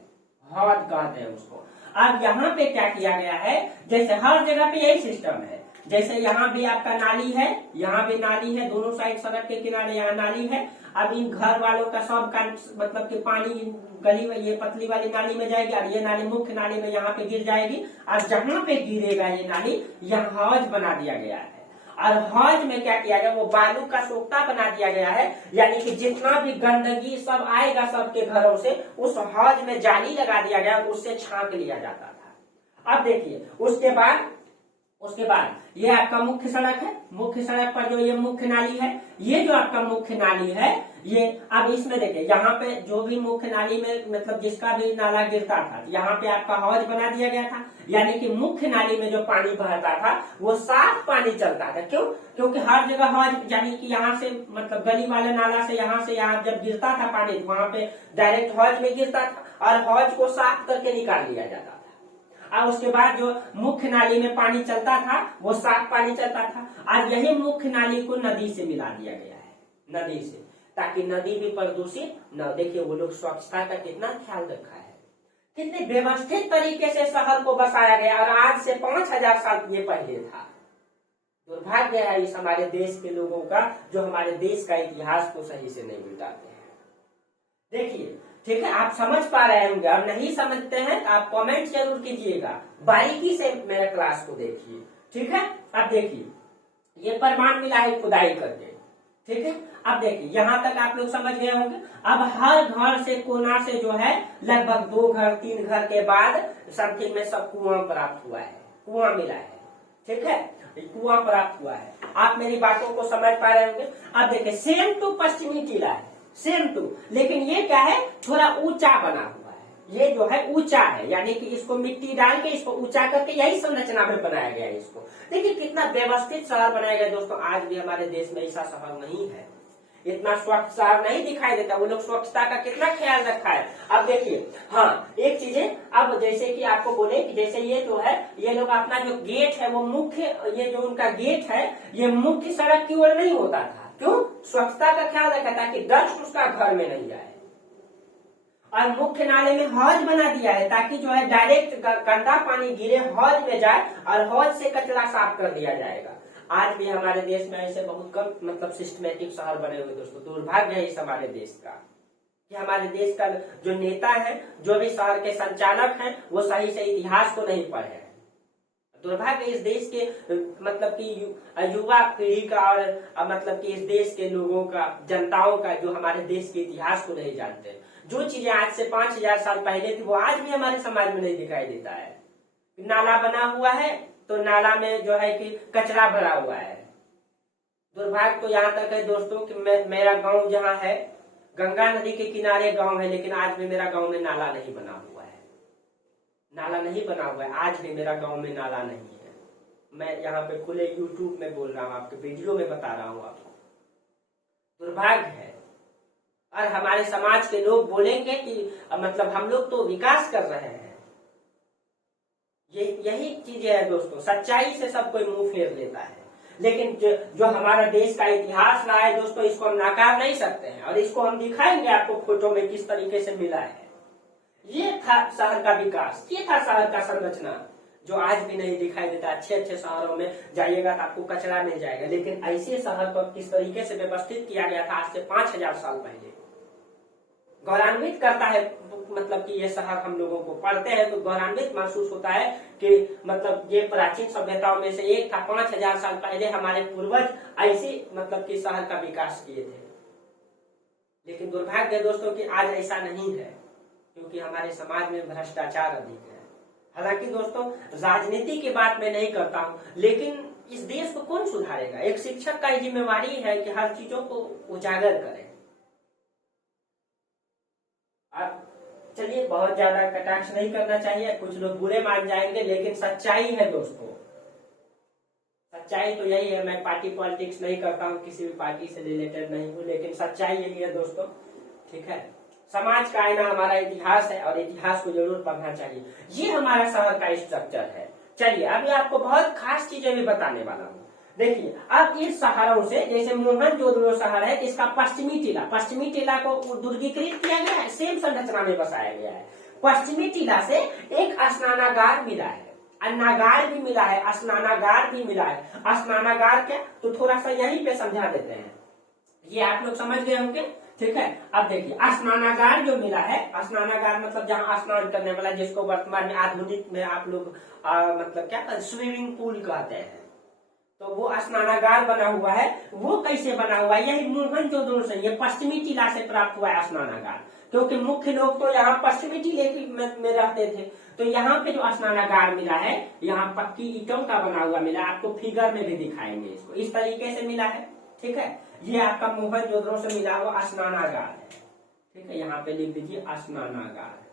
हौज कहते हैं उसको। अब यहाँ पे क्या किया गया है, जैसे हर जगह पे यही सिस्टम है। जैसे यहाँ भी आपका नाली है, यहाँ भी नाली है, दोनों साइड सड़क के किनारे यहाँ नाली है। अब इन घर वालों का सब का मतलब कि पानी गली में ये पतली वाली नाली में जाएगी और ये नाली मुख्य नाली में यहाँ पे गिर जाएगी। और जहाँ पे गिरेगा ये नाली, यहाँ हौज बना दिया गया है। और हौज में क्या किया गया, वो बालू का सोख्ता बना दिया गया है, यानी कि जितना भी गंदगी सब आएगा सबके घरों से, उस हौज में जाली लगा दिया गया, उससे छांक लिया जाता था। अब देखिए उसके बाद उसके बाद ये आपका मुख्य सड़क है, मुख्य सड़क पर जो ये मुख्य नाली है, ये जो आपका मुख्य नाली है, ये अब इसमें देखिए यहाँ पे जो भी मुख्य नाली में मतलब जिसका भी नाला गिरता था, यहाँ पे आपका हौज बना दिया गया था, यानी कि मुख्य नाली में जो पानी बहता था वो साफ पानी चलता था। क्यों? क्योंकि हर जगह हौज, यानी कि यहाँ से मतलब गली वाले नाला से यहाँ जब गिरता था पानी, वहां पे डायरेक्ट हौज में गिरता था और हौज को साफ करके निकाल लिया जाता था। और उसके बाद जो मुख्य नाली में पानी चलता था वो साफ पानी चलता था, और यही मुख्य नाली को नदी से मिला दिया गया है, नदी से, ताकि नदी भी प्रदूषित न। देखिए वो लोग स्वच्छता का कितना ख्याल रखा है, कितने व्यवस्थित तरीके से शहर को बसाया गया, और आज से 5000 साल ये पहले था। दुर्भाग्य है इस हमारे देश के लोगों का, जो हमारे देश का इतिहास को सही से नहीं मिटाते हैं। देखिए ठीक है, आप समझ पा रहे होंगे, और नहीं समझते हैं तो आप कमेंट जरूर कीजिएगा, बारीकी से मेरे क्लास को देखिए। ठीक है, अब देखिए ये प्रमाण मिला है खुदाई करके। ठीक है, अब देखिए यहाँ तक आप लोग समझ गए होंगे। अब हर घर से कोना से जो है लगभग 2 घर 3 घर के बाद समथिंग में सब कुआं प्राप्त हुआ है, कुआं मिला है। ठीक है, कुआं प्राप्त हुआ है। आप मेरी बातों को समझ पा रहे होंगे। अब देखिए सेम टू पश्चिमी टीला है, सेम टू, लेकिन ये क्या है, थोड़ा ऊंचा बना हुआ है। ये जो है ऊंचा है, यानी कि इसको मिट्टी डाल के इसको ऊंचा करके यही संरचना में बनाया गया है इसको। देखिए कितना व्यवस्थित शहर बनाया गया दोस्तों। आज भी हमारे देश में ऐसा शहर नहीं है, इतना स्वच्छ शहर नहीं दिखाई देता। वो लोग स्वच्छता का कितना ख्याल रखा है। अब देखिए हाँ एक चीज है, अब जैसे कि आपको बोले कि जैसे ये जो है, ये लोग अपना जो गेट है वो मुख्य, ये जो उनका गेट है ये मुख्य सड़क की ओर नहीं होता था। क्यों? स्वच्छता का ख्याल रखा ताकि डस्ट उसका घर में नहीं जाए। और मुख्य नाले में हौज बना दिया है ताकि जो है डायरेक्ट गंदा पानी गिरे हौज में जाए और हौज से कचरा साफ कर दिया जाएगा। आज भी हमारे देश में ऐसे बहुत कम मतलब सिस्टमेटिक शहर बने हुए दोस्तों। दुर्भाग्य है इस हमारे देश का कि हमारे देश का जो नेता है, जो भी शहर के संचालक हैं, वो सही से इतिहास को नहीं पढ़े हैं। दुर्भाग्य इस देश के मतलब कि युवा पीढ़ी का और मतलब कि इस देश के लोगों का, जनताओं का, जो हमारे देश के इतिहास को नहीं जानते। जो चीजें आज से 5000 साल पहले थी वो आज भी हमारे समाज में नहीं दिखाई देता है। नाला बना हुआ है तो नाला में जो है कि कचरा भरा हुआ है। दुर्भाग्य तो यहाँ तक है दोस्तों कि मेरा गांव जहाँ है, गंगा नदी के किनारे गांव है, लेकिन आज भी मेरा गांव में नाला नहीं बना हुआ है। नाला नहीं बना हुआ है, आज भी मेरा गांव में नाला नहीं है। मैं यहाँ पे खुले YouTube में बोल रहा हूँ, आपके वीडियो में बता रहा हूँ आपको। दुर्भाग्य है। और हमारे समाज के लोग बोलेंगे कि मतलब हम लोग तो विकास कर रहे हैं। यही चीजें है दोस्तों, सच्चाई से सब कोई मुंह फेर लेता है, लेकिन जो हमारा देश का इतिहास रहा है दोस्तों, इसको हम नकार नहीं सकते हैं। और इसको हम दिखाएंगे आपको फोटो में किस तरीके से मिला है। ये था शहर का विकास, ये था शहर का संरचना, जो आज भी नहीं दिखाई देता। अच्छे अच्छे शहरों में जाइएगा तो आपको कचरा मिल जाएगा, लेकिन ऐसे शहर को किस तरीके से व्यवस्थित किया गया था आज से 5000 साल पहले, गौरवान्वित करता है। मतलब कि ये शहर हम लोगों को पढ़ते हैं तो गौरवान्वित महसूस होता है कि मतलब ये प्राचीन सभ्यताओं में से एक था। 5000 साल पहले हमारे पूर्वज ऐसी मतलब कि शहर का विकास किए थे। लेकिन दुर्भाग्य दोस्तों कि आज ऐसा नहीं है, क्योंकि हमारे समाज में भ्रष्टाचार अधिक है। हालांकि दोस्तों राजनीति की बात मैं नहीं करता हूँ, लेकिन इस देश को कौन सुधारेगा? एक शिक्षक का जिम्मेवारी है कि हर चीजों को उजागर करे। अब चलिए बहुत ज्यादा कटाक्ष नहीं करना चाहिए, कुछ लोग बुरे मान जाएंगे, लेकिन सच्चाई है दोस्तों। सच्चाई तो यही है। मैं पार्टी पॉलिटिक्स नहीं करता हूँ, किसी भी पार्टी से रिलेटेड नहीं हूँ, लेकिन सच्चाई यही है दोस्तों। ठीक है, समाज का आईना हमारा इतिहास है और इतिहास को जरूर पढ़ना चाहिए। ये हमारा शहर का स्ट्रक्चर है। चलिए अभी आपको बहुत खास चीजें भी बताने वाला हूँ। देखिए अब इस शहरों से, जैसे मोहनजोदड़ो शहर है, इसका पश्चिमी टीला को दुर्गीकृत किया गया है, सेम संरचना में बसाया गया है। पश्चिमी टीला से एक स्नानागार मिला है, अन्नागार भी मिला है, स्नानागार भी मिला है। स्नानागार क्या, तो थोड़ा सा यहीं पे समझा देते हैं, ये आप लोग समझ गए होंगे। ठीक है, अब देखिए स्नानागार जो मिला है, स्नानागार मतलब जहाँ स्नान करने वाला, जिसको वर्तमान में आधुनिक में आप लोग मतलब क्या स्विमिंग पूल कहते हैं, तो वो स्नानागार बना हुआ है। वो कैसे बना हुआ है? यही मोहनजोदड़ो से, ये पश्चिमी टीला से प्राप्त हुआ है स्नानागार, क्योंकि मुख्य लोग तो यहाँ पश्चिमी टीले में रहते थे। तो यहाँ पे जो स्नानागार मिला है, यहाँ पक्की ईंटों का बना हुआ मिला, आपको फिगर में भी दिखाएंगे इसको, इस तरीके से मिला है। ठीक है, ये आपका मोहनजोदड़ो से मिला हुआ स्नानागार है। ठीक है, यहाँ पे लिख दीजिए स्नानागार।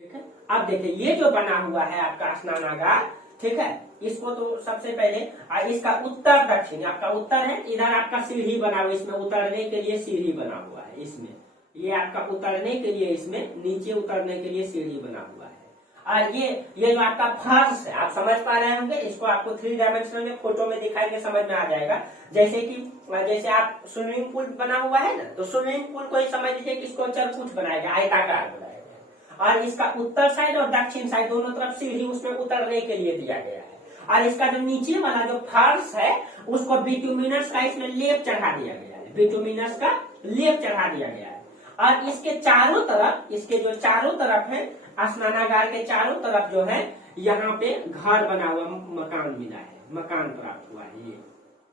ठीक है, अब देखिए ये जो बना हुआ है आपका स्नानागार, ठीक है, इसको तो सबसे पहले इसका उत्तर दक्षिण, आपका उत्तर है, इधर आपका सीढ़ी बना हुआ, इसमें उतरने के लिए सीढ़ी बना हुआ है, इसमें ये आपका उतरने के लिए, इसमें नीचे उतरने के लिए सीढ़ी बना हुआ है। और ये जो आपका फर्श है, आप समझ पा रहे होंगे, इसको आपको 3 डायमेंशनल में फोटो में दिखाएंगे, समझ में आ जाएगा। जैसे आप स्विमिंग पूल बना हुआ है ना, तो स्विमिंग पूल को ही समझ लीजिए कि इसको चरकुट बनाएगा, आयताकार बनाएगा, और इसका उत्तर साइड और दक्षिण साइड दोनों तरफ सीढ़ी उसमें उतरने के लिए दिया गया है। और इसका जो नीचे वाला जो फर्श है, उसको बिटुमिनस का इसमें लेप चढ़ा दिया गया है, बिटुमिनस का लेप चढ़ा दिया गया है। और इसके चारों तरफ, इसके जो चारों तरफ है, स्नानागार के चारों तरफ जो है, यहाँ पे घर बना हुआ मकान मिला है, मकान प्राप्त हुआ है। ये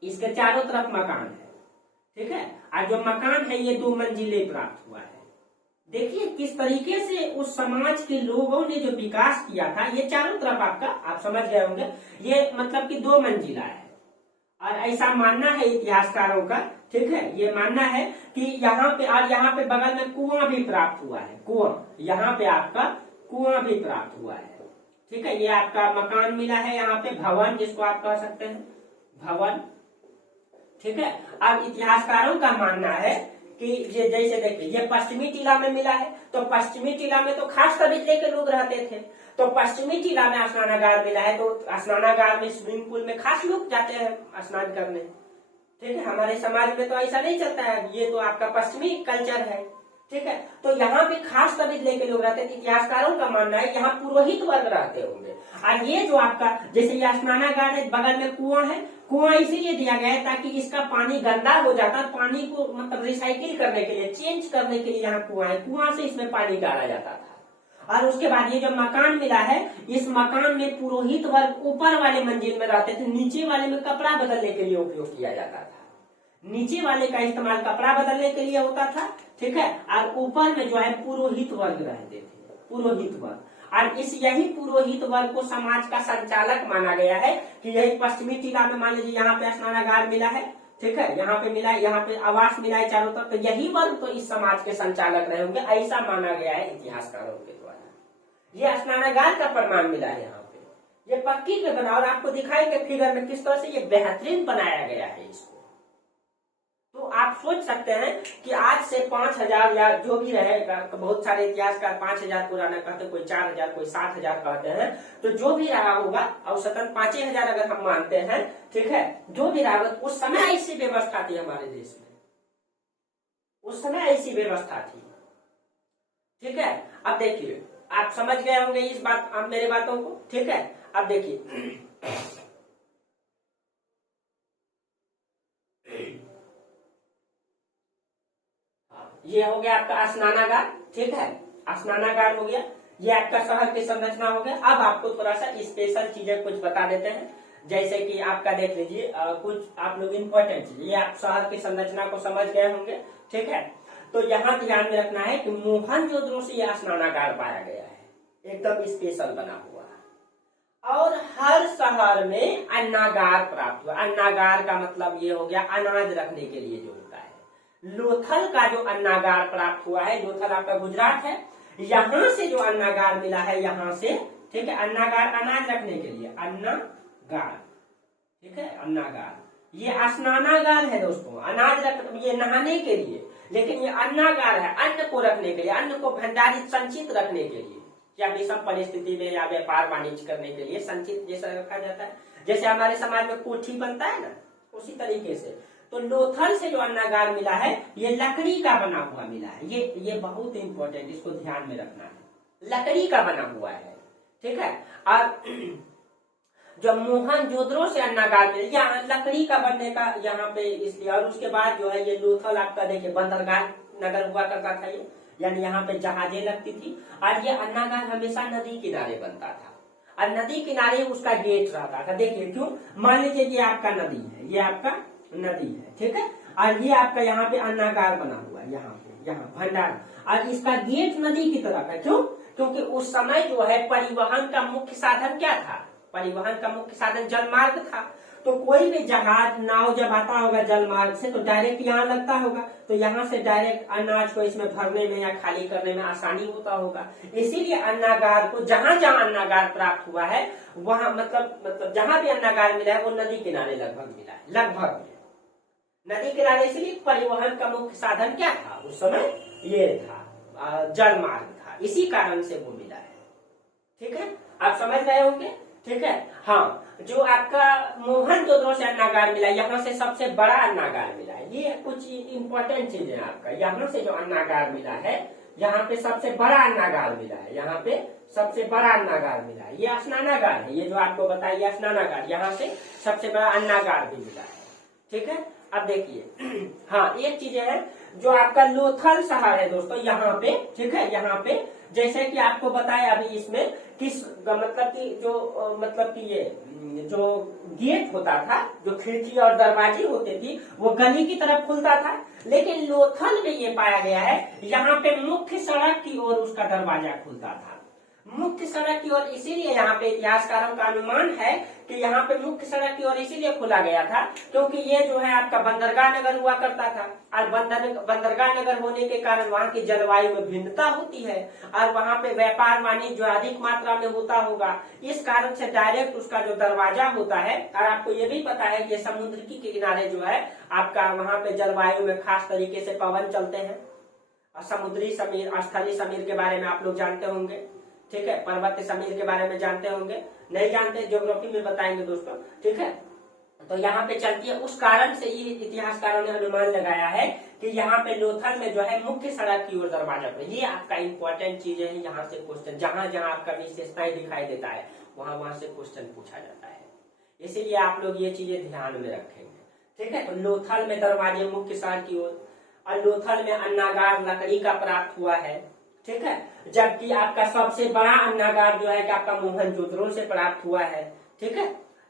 इसके चारों तरफ मकान है। ठीक है, और जो मकान है ये 2 मंजिले प्राप्त हुआ है। देखिए किस तरीके से उस समाज के लोगों ने जो विकास किया था, ये चारों तरफ आपका, आप समझ गए होंगे, ये मतलब कि 2 मंजिला है। और ऐसा मानना है इतिहासकारों का, ठीक है, ये मानना है कि यहाँ पे, और यहाँ पे बगल में कुआं भी प्राप्त हुआ है, कुआं, यहाँ पे आपका कुआं भी प्राप्त हुआ है। ठीक है, ये आपका मकान मिला है, यहाँ पे भवन, जिसको आप कह सकते हैं भवन। ठीक है, अब इतिहासकारों का मानना है कि ये, जैसे देखिए ये पश्चिमी टीला में मिला है, तो पश्चिमी टीला में तो खास तबीले के लोग रहते थे, तो पश्चिमी टीला में स्नानागार मिला है, तो स्नानागार में, स्विमिंग पूल में खास लोग जाते हैं स्नान करने। ठीक है, हमारे समाज में तो ऐसा नहीं चलता है, ये तो आपका पश्चिमी कल्चर है। ठीक है, तो यहाँ पे खास तबीले के लोग रहते हैं। इतिहासकारों का मानना है यहाँ पुरोहित वर्ग रहते होंगे। और ये जो आपका, जैसे ये स्नानागार है, बगल में कुआं है, कुआं इसीलिए दिया गया है ताकि इसका पानी गंदा हो जाता है, पानी को मतलब रिसाइकिल करने के लिए, चेंज करने के लिए यहाँ कुआं है, कुआं से इसमें पानी डाला जाता था। और उसके बाद ये जो मकान मिला है, इस मकान में पुरोहित वर्ग ऊपर वाले मंजिल में रहते थे, नीचे वाले में कपड़ा बदलने के लिए उपयोग किया जाता था। नीचे वाले का इस्तेमाल कपड़ा बदलने के लिए होता था। ठीक है, और ऊपर में जो है पुरोहित वर्ग रहते थे, पुरोहित वर्ग। और यही पुरोहित वर्ग को समाज का संचालक माना गया है कि यही पश्चिमी टीला में, मान लीजिए यहाँ पे स्नानागार मिला है, ठीक है, यहाँ पे मिला है, यहाँ पे आवास मिला है चारों तरफ, तो यही वर्ग तो इस समाज के संचालक रहे होंगे, ऐसा माना गया है इतिहासकारों के द्वारा। ये स्नानागार का प्रमाण मिला है यहाँ पे, ये पक्की के बना, और आपको दिखाएंगे फिगर में किस तरह से ये बेहतरीन बनाया गया है इसको। तो आप सोच सकते हैं कि आज से 5000 या जो भी रहेगा, बहुत सारे इतिहासकार 5000 पुराना कहते हैं, कोई 4000, कोई 7000 कहते हैं, तो जो भी रहा होगा औसतन 5000 अगर हम मानते हैं, ठीक है, जो भी रहा, उस समय ऐसी व्यवस्था थी हमारे देश में, उस समय ऐसी व्यवस्था थी। ठीक है, अब देखिए आप समझ गए होंगे इस बात, अब मेरे बातों को। ठीक है, अब देखिए ये हो गया आपका स्नानागार। ठीक है, स्नानागार हो गया, ये आपका शहर की संरचना हो गया। अब आपको थोड़ा सा स्पेशल चीजें कुछ बता देते हैं, जैसे कि आपका देख लीजिए कुछ आप लोग इम्पोर्टेंट चीज, ये आप शहर की संरचना को समझ गए होंगे। ठीक है, तो यहाँ ध्यान में रखना है कि मोहनजोदड़ो से यह स्नानागार पाया गया है, एकदम स्पेशल बना हुआ है। और हर शहर में अन्नागार प्राप्त हुआ। अन्नागार का मतलब ये हो गया अनाज रखने के लिए जो होता है। लोथल का जो अन्नागार प्राप्त हुआ है, लोथल आपका गुजरात है, यहाँ से जो अन्नागार मिला है, यहाँ से, ठीक है, अन्नागार अनाज रखने के लिए, अन्नागार, ठीक है, अन्नागार। ये स्नानागार है दोस्तों, अनाज रख, ये नहाने के लिए, लेकिन ये अन्नागार है अन्न को रखने के लिए, अन्न को भंडारित संचित रखने के लिए, या विषम परिस्थिति में या व्यापार वाणिज्य करने के लिए संचित जैसा रखा जाता है। जैसे हमारे समाज में कोठी बनता है ना, उसी तरीके से। तो लोथल से जो अन्नागार मिला है, ये लकड़ी का बना हुआ मिला है। ये बहुत इंपॉर्टेंट, इसको ध्यान में रखना है, लकड़ी का बना हुआ है। ठीक है, और जो मोहनजोदड़ो से अन्नागार मिला, यहाँ लकड़ी का बनने का यहाँ पे इसलिए। और उसके बाद जो है ये लोथल आपका देखिए बंदरगाह नगर हुआ करता था ये, यानी यहाँ पे जहाजें लगती थी। और ये अन्नागार हमेशा नदी किनारे बनता था, और नदी किनारे उसका गेट रहता था। देखिए क्यों, मान लीजिए ये आपका नदी है, ये आपका नदी है, ठीक है, और ये आपका यहाँ पे अन्नागार बना हुआ है, यहाँ पे, यहाँ भंडार, और इसका गेट नदी की तरफ है। क्यों, क्योंकि उस समय जो है परिवहन का मुख्य साधन क्या था, परिवहन का मुख्य साधन जलमार्ग था। तो कोई भी जहाज नाव जब आता होगा जलमार्ग से तो डायरेक्ट यहाँ लगता होगा, तो यहाँ से डायरेक्ट अनाज को इसमें भरने में या खाली करने में आसानी होता होगा। इसीलिए अन्नागार को जहां जहां अन्नागार प्राप्त हुआ है वहां मतलब जहां भी अन्नागार मिला है वो नदी किनारे लगभग मिला है, लगभग नदी किनारे। इसलिए परिवहन का मुख्य साधन क्या था उस समय, ये था जलमार्ग था, इसी कारण से वो मिला है। ठीक है, आप समझ रहे होंगे। ठीक है, हाँ, जो आपका मोहनजोदड़ो से अन्नागार मिला, यहाँ से सबसे बड़ा अन्नागार मिला है। ये कुछ इंपॉर्टेंट चीज है आपका, यहाँ से जो अन्नागार मिला है, यहाँ पे सबसे बड़ा अन्नागार मिला है, यहाँ पे सबसे बड़ा अन्नागार मिला है। ये स्नानागार है, ये जो आपको बताया स्नानागार, यहाँ से सबसे बड़ा अन्नागार भी मिला है। ठीक है, अब देखिए, हाँ, एक चीज है जो आपका लोथल शहर है दोस्तों, यहाँ पे। ठीक है, यहाँ पे जैसे कि आपको बताया अभी इसमें किस मतलब कि जो मतलब कि ये जो गेट होता था, जो खिड़की और दरवाजे होते थी, वो गली की तरफ खुलता था। लेकिन लोथल में ये पाया गया है यहाँ पे मुख्य सड़क की ओर उसका दरवाजा खुलता था, मुख्य सड़क की ओर। इसीलिए यहाँ पे इतिहासकारों का अनुमान है कि यहाँ पे मुख्य सड़क की ओर इसीलिए खोला गया था क्योंकि ये जो है आपका बंदरगाह नगर हुआ करता था, और बंदरगाह नगर होने के कारण वहाँ की जलवायु में भिन्नता होती है और वहाँ पे व्यापार वाणिज्य अधिक मात्रा में होता होगा। इस कारण से डायरेक्ट उसका जो दरवाजा होता है, और आपको ये भी पता है कि समुद्र के किनारे जो है आपका वहाँ पे जलवायु में खास तरीके से पवन चलते हैं। समुद्री समीर, स्थलीय समीर के बारे में आप लोग जानते होंगे। ठीक है, पर्वत समीर के बारे में जानते होंगे, नहीं जानते ज्योग्राफी में बताएंगे दोस्तों। ठीक है, तो यहाँ पे चलती है, उस कारण से ये इतिहासकारों ने अनुमान लगाया है कि यहाँ पे लोथल में जो है मुख्य सड़क की ओर दरवाजा पे। ये आपका इंपॉर्टेंट चीज है, यहाँ से क्वेश्चन जहां जहां आपका विशेषताएं दिखाई देता है वहां से क्वेश्चन पूछा जाता है, इसीलिए आप लोग ये चीजें ध्यान में रखेंगे। ठीक है, तो लोथल में दरवाजे मुख्य सड़क की ओर, और लोथल में अन्नागार लकड़ी का प्राप्त हुआ है। ठीक है, जबकि आपका सबसे बड़ा अन्नागार जो है कि आपका मोहनजोदड़ो से प्राप्त हुआ है। ठीक है,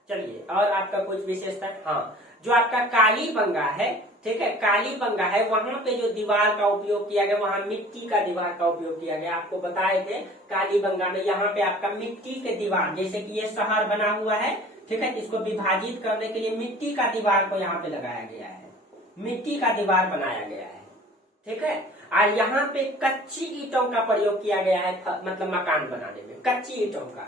चलिए, और आपका कुछ विशेषता, हाँ, जो आपका कालीबंगा है, ठीक है, कालीबंगा है, वहां पे जो दीवार का उपयोग किया गया, वहां मिट्टी का दीवार का उपयोग किया गया। आपको बताए थे कालीबंगा में यहाँ पे आपका मिट्टी के दीवार, जैसे कि ये शहर बना हुआ है, ठीक है, इसको विभाजित करने के लिए मिट्टी का दीवार को यहाँ पे लगाया गया है, मिट्टी का दीवार बनाया गया है। ठीक है, और यहाँ पे कच्ची ईंटों का प्रयोग किया गया है, मतलब मकान बनाने में कच्ची ईंटों का।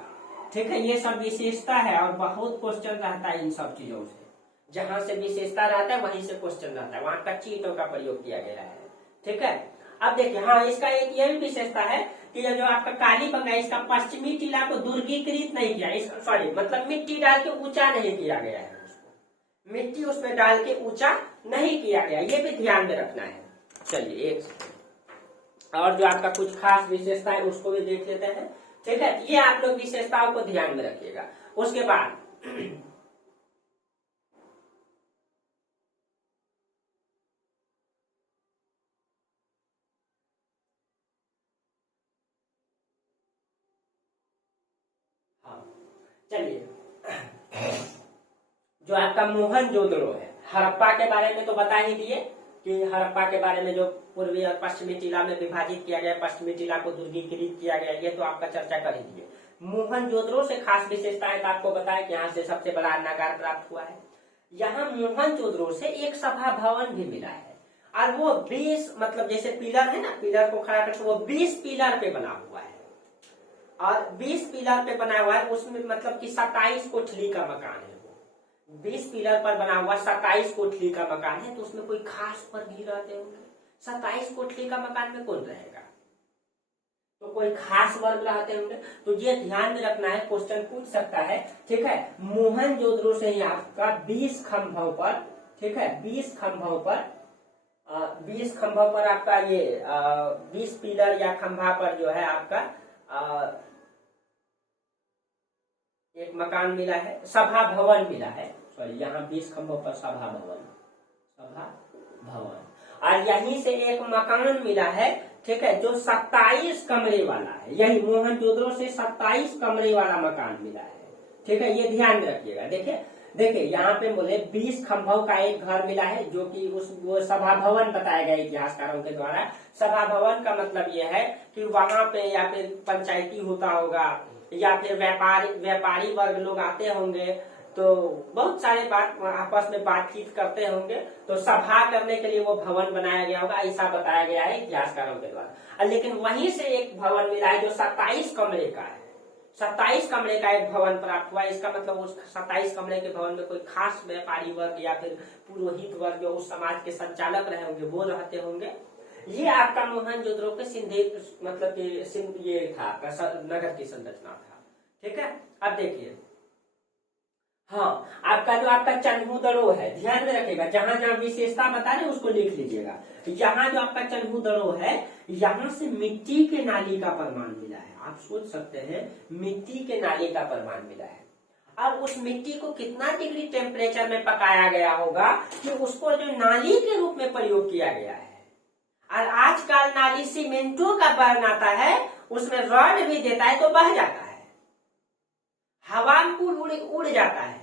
ठीक है, ये सब विशेषता है और बहुत क्वेश्चन रहता है इन सब चीजों से, जहां से विशेषता रहता है वहीं से क्वेश्चन रहता है, वहां कच्ची ईंटों का प्रयोग किया गया है। ठीक है, अब देखिए, हाँ, इसका एक ये भी विशेषता है कि जो आपका कालीबंगा है, इसका पश्चिमी टीला को दुर्गीकृत नहीं किया, सॉरी, मतलब मिट्टी डाल के ऊंचा नहीं किया गया है, उसको मिट्टी उसमें डाल के ऊंचा नहीं किया गया, ये भी ध्यान में रखना है। चलिए, एक और जो आपका कुछ खास विशेषता है उसको भी देख लेते हैं। ठीक है, ये आप लोग विशेषताओं को ध्यान में रखिएगा। उसके बाद हाँ, चलिए, जो आपका मोहनजोदड़ो है, हड़प्पा के बारे में तो बता ही दिए कि हड़प्पा के बारे में जो पूर्वी और पश्चिमी टीला में विभाजित किया गया, पश्चिमी टीला को दुर्गीकृत किया गया, ये तो आपका चर्चा कर ही दिए। मोहनजोदड़ो से खास विशेषता है, तो आपको बताया कि यहाँ से सबसे बड़ा अन्नागार प्राप्त हुआ है। यहाँ मोहनजोदड़ो से एक सभा भवन भी मिला है, और वो 20 मतलब जैसे पिलर है ना, पिलर को खड़ा करके वो 20 पिलर पे बना हुआ है, और 20 पिलर पे बना हुआ है, उसमें मतलब कि 27 कोठली का मकान है। 20 पिलर पर बना हुआ 27 कोठली का मकान है, तो उसमें कोई खास वर्ग रहते होंगे। 27 कोठली का मकान में कौन रहेगा, तो कोई खास वर्ग रहते होंगे, तो ये ध्यान में रखना है, क्वेश्चन पूछ सकता है। ठीक है, मोहनजोदड़ो से ही आपका 20 खंभों पर, ठीक है, 20 खंभों पर आपका ये 20 पिलर या खंभा पर जो है आपका एक मकान मिला है, सभा भवन मिला है, सॉरी, यहाँ 20 खंभों पर सभा भवन, और यहीं से एक मकान मिला है, ठीक है, जो 27 कमरे वाला है। यही मोहनजोदड़ो से 27 कमरे वाला मकान मिला है। ठीक है, ये ध्यान में रखिएगा। देखिए, देखिए यहाँ पे बोले 20 खंभों का एक घर मिला है, जो कि वो सभा भवन बताया गया इतिहासकारों के द्वारा। सभा भवन का मतलब ये है कि वहां पे या फिर पंचायती होता होगा या फिर व्यापारी वर्ग लोग आते होंगे, तो बहुत सारे बात आपस में बातचीत करते होंगे, तो सभा करने के लिए वो भवन बनाया गया होगा, ऐसा बताया गया है इतिहासकारों के द्वारा। लेकिन वहीं से एक भवन मिला है जो 27 कमरे का है। 27 कमरे का एक भवन प्राप्त हुआ। इसका मतलब उस 27 कमरे के भवन में कोई खास व्यापारी वर्ग या फिर पुरोहित वर्ग जो उस समाज के संचालक रहे होंगे वो रहते होंगे। ये आपका मोहनजोदड़ो के सिंधे मतलब ये था आपका नगर की संरचना था। ठीक है, अब देखिए, हाँ आपका जो आपका चन्हूदड़ो है, ध्यान में रखिएगा, जहां जहां विशेषता बता रहे उसको लिख लीजिएगा। यहाँ जो आपका चन्हूदड़ो है, यहाँ से मिट्टी के नाली का प्रमाण मिला है। आप सोच सकते हैं मिट्टी के नाली का प्रमाण मिला है। अब उस मिट्टी को कितना डिग्री टेम्परेचर में पकाया गया होगा कि उसको जो नाली के रूप में प्रयोग किया गया है। और आजकल नाली सीमेंटों का बनाता है, उसमें रॉड भी देता है तो बह जाता है, हवा में उड़ जाता है।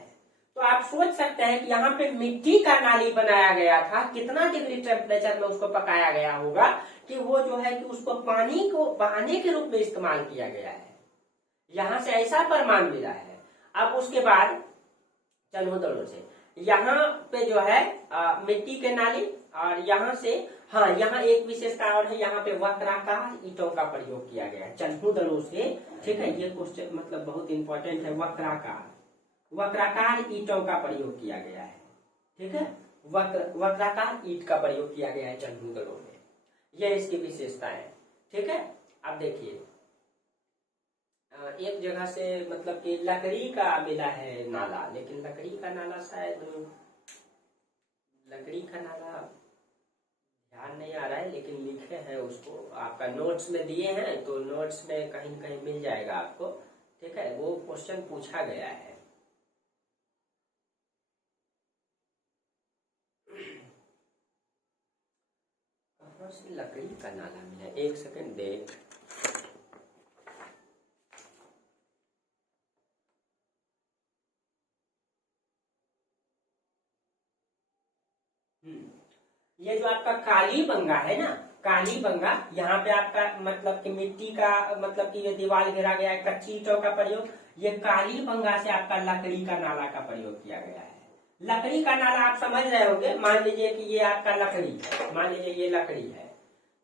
तो आप सोच सकते हैं कि यहाँ पे मिट्टी का नाली बनाया गया था, कितना डिग्री टेम्परेचर में उसको पकाया गया होगा कि वो जो है कि उसको पानी को बहाने के रूप में इस्तेमाल किया गया है। यहाँ से ऐसा प्रमाण मिला है। अब उसके बाद चन्हूदड़ो से यहाँ पे जो है मिट्टी के नाली, और यहाँ से हाँ यहाँ एक विशेषता और है, यहाँ पे वक्राकार ईंटों का प्रयोग किया गया है चन्हूदड़ो से। ठीक है, ये क्वेश्चन मतलब बहुत इंपॉर्टेंट है। वक्राकार ईंटों का प्रयोग किया गया है। ठीक है, वक्राकार ईंट का प्रयोग किया गया है चन्हूदड़ो में, यह इसकी विशेषता है। ठीक है, अब देखिए एक जगह से मतलब कि लकड़ी का मिला है नाला, लेकिन लकड़ी का नाला शायद लकड़ी का नाला ध्यान नहीं आ रहा है, लेकिन लिखे हैं उसको आपका नोट्स में दिए हैं, तो नोट्स में कहीं न कहीं मिल जाएगा आपको। ठीक है, वो क्वेश्चन पूछा गया है। कहां से लकड़ी का नाला मिला, एक सेकंड देख। ये जो आपका कालीबंगा है ना, कालीबंगा, यहाँ पे आपका मतलब कि मिट्टी का मतलब कि ये दीवार घेरा गया है, कच्ची ईंटों का प्रयोग। ये कालीबंगा से आपका लकड़ी का नाला का प्रयोग किया गया है। लकड़ी का नाला आप समझ रहे होंगे, मान लीजिए कि ये आपका लकड़ी है, मान लीजिए ये लकड़ी है,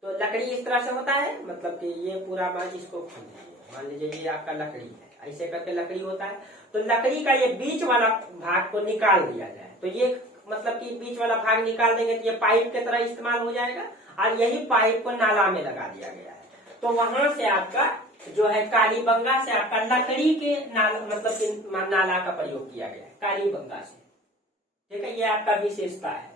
तो लकड़ी इस तरह से होता है, मतलब कि ये पूरा इसको खोल दीजिए, मान लीजिए ये आपका लकड़ी है, ऐसे करके लकड़ी होता है। तो लकड़ी का ये बीच वाला भाग को निकाल दिया जाए, तो ये मतलब कि बीच वाला भाग निकाल देंगे तो ये पाइप की तरह इस्तेमाल हो जाएगा, और यही पाइप को नाला में लगा दिया गया है। तो वहां से आपका जो है कालीबंगा से आपका लकड़ी के नाला मतलब कि नाला का प्रयोग किया गया है कालीबंगा से। ठीक है, ये आपका विशेषता है,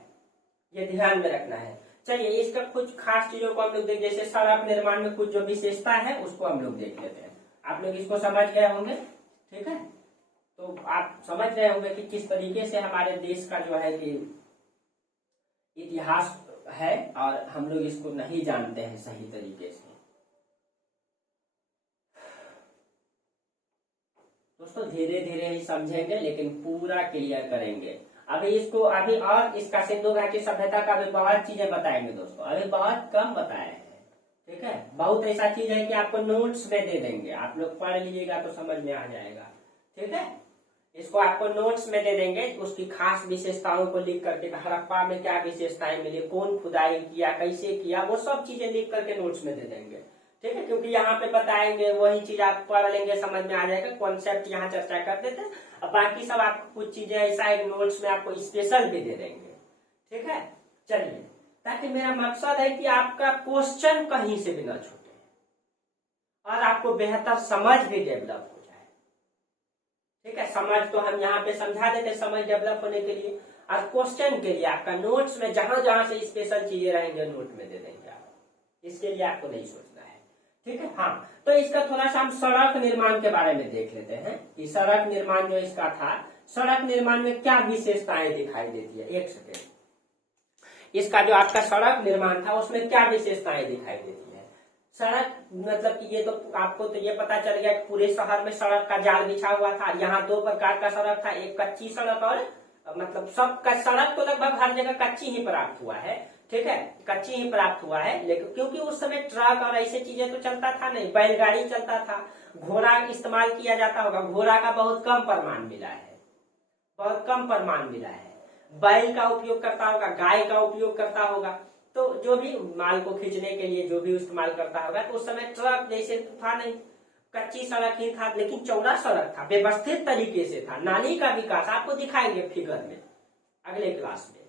ये ध्यान में रखना है। चलिए इसका कुछ खास चीजों को हम लोग देख, जैसे सड़क निर्माण में कुछ जो विशेषता है उसको हम लोग देख लेते हैं। आप लोग इसको समझ गए होंगे। ठीक है, तो आप समझ रहे होंगे कि किस तरीके से हमारे देश का जो है कि इतिहास है और हम लोग इसको नहीं जानते हैं सही तरीके से। दोस्तों धीरे धीरे ही समझेंगे, लेकिन पूरा क्लियर करेंगे। अभी इसको अभी और इसका सिंधु घाटी सभ्यता का भी बहुत चीजें बताएंगे दोस्तों, अभी बहुत कम बताए हैं। ठीक है, बहुत ऐसा चीज है कि आपको नोट्स में दे देंगे, आप लोग पढ़ लीजिएगा तो समझ में आ जाएगा। ठीक है, इसको आपको नोट्स में दे देंगे, उसकी खास विशेषताओं को लिख करके, हड़प्पा में क्या विशेषताएं मिली, कौन खुदाई किया, कैसे किया, वो सब चीजें लिख करके नोट्स में दे देंगे। ठीक है, क्योंकि यहाँ पे बताएंगे वही चीज आप पढ़ लेंगे, समझ में आ जाएगा, कॉन्सेप्ट यहाँ चर्चा कर देते हैं, और बाकी सब आपको कुछ चीजें ऐसा एक नोट्स में आपको स्पेशल भी दे देंगे। ठीक है, चलिए, ताकि मेरा मकसद है कि आपका क्वेश्चन कहीं से भी न छूटे और आपको बेहतर समझ भी डेवलप हो जाए। ठीक है, समझ तो हम यहाँ पे समझा देते, समझ डेवलप होने के लिए, और क्वेश्चन के लिए आपका नोट्स में जहां जहां से स्पेशल चीजें रहेंगे नोट में दे देंगे आप, इसके लिए आपको नहीं सोचना है। ठीक है, हाँ, तो इसका थोड़ा सा हम सड़क निर्माण के बारे में देख लेते हैं कि सड़क निर्माण जो इसका था, सड़क निर्माण में क्या विशेषताएं दिखाई देती है। एक सेकेंड, इसका जो आपका सड़क निर्माण था उसमें क्या विशेषताएं दिखाई देती है। सड़क मतलब कि ये तो आपको तो ये पता चल गया कि पूरे शहर में सड़क का जाल बिछा हुआ था। यहाँ दो प्रकार का सड़क था, एक कच्ची सड़क और मतलब सब का सड़क तो लगभग हर जगह कच्ची ही प्राप्त हुआ है, ठीक है, कच्ची ही प्राप्त हुआ है। लेकिन क्योंकि उस समय ट्रक और ऐसे चीजें तो चलता था नहीं, बैलगाड़ी चलता था, घोड़ा इस्तेमाल किया जाता होगा, घोड़ा का बहुत कम प्रमाण मिला है, बहुत कम प्रमाण मिला है। बैल का उपयोग करता होगा, गाय का उपयोग करता होगा, तो जो भी माल को खींचने के लिए जो भी इस्तेमाल करता होगा। तो उस समय ट्रक जैसे था नहीं, कच्ची सड़क ही था, लेकिन चौड़ा सड़क था, व्यवस्थित तरीके से था। नाली का विकास आपको दिखाएंगे फिगर में अगले क्लास में,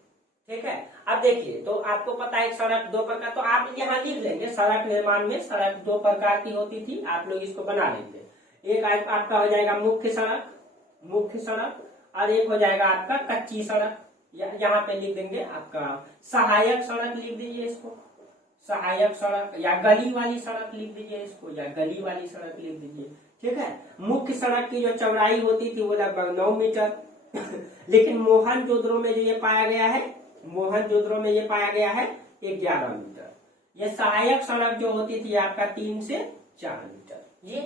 ठीक है। अब देखिए, तो आपको पता है सड़क दो प्रकार, तो आप यहाँ लिख लेंगे सड़क निर्माण में सड़क दो प्रकार की होती थी, आप लोग इसको बना लेंगे। एक आपका हो जाएगा मुख्य सड़क, मुख्य सड़क, और एक हो जाएगा आपका कच्ची सड़क। यहाँ पे लिख देंगे आपका सहायक सड़क, लिख दीजिए इसको सहायक सड़क, या गली वाली सड़क लिख दीजिए इसको, या गली वाली सड़क लिख दीजिए, ठीक है। मुख्य सड़क की जो चौड़ाई होती थी वो लगभग 9 मीटर लेकिन मोहनजोदड़ो में जो ये पाया गया है, मोहनजोदड़ो में ये पाया गया है 11 मीटर। ये सहायक सड़क जो होती थी आपका 3 से 4 मीटर, ये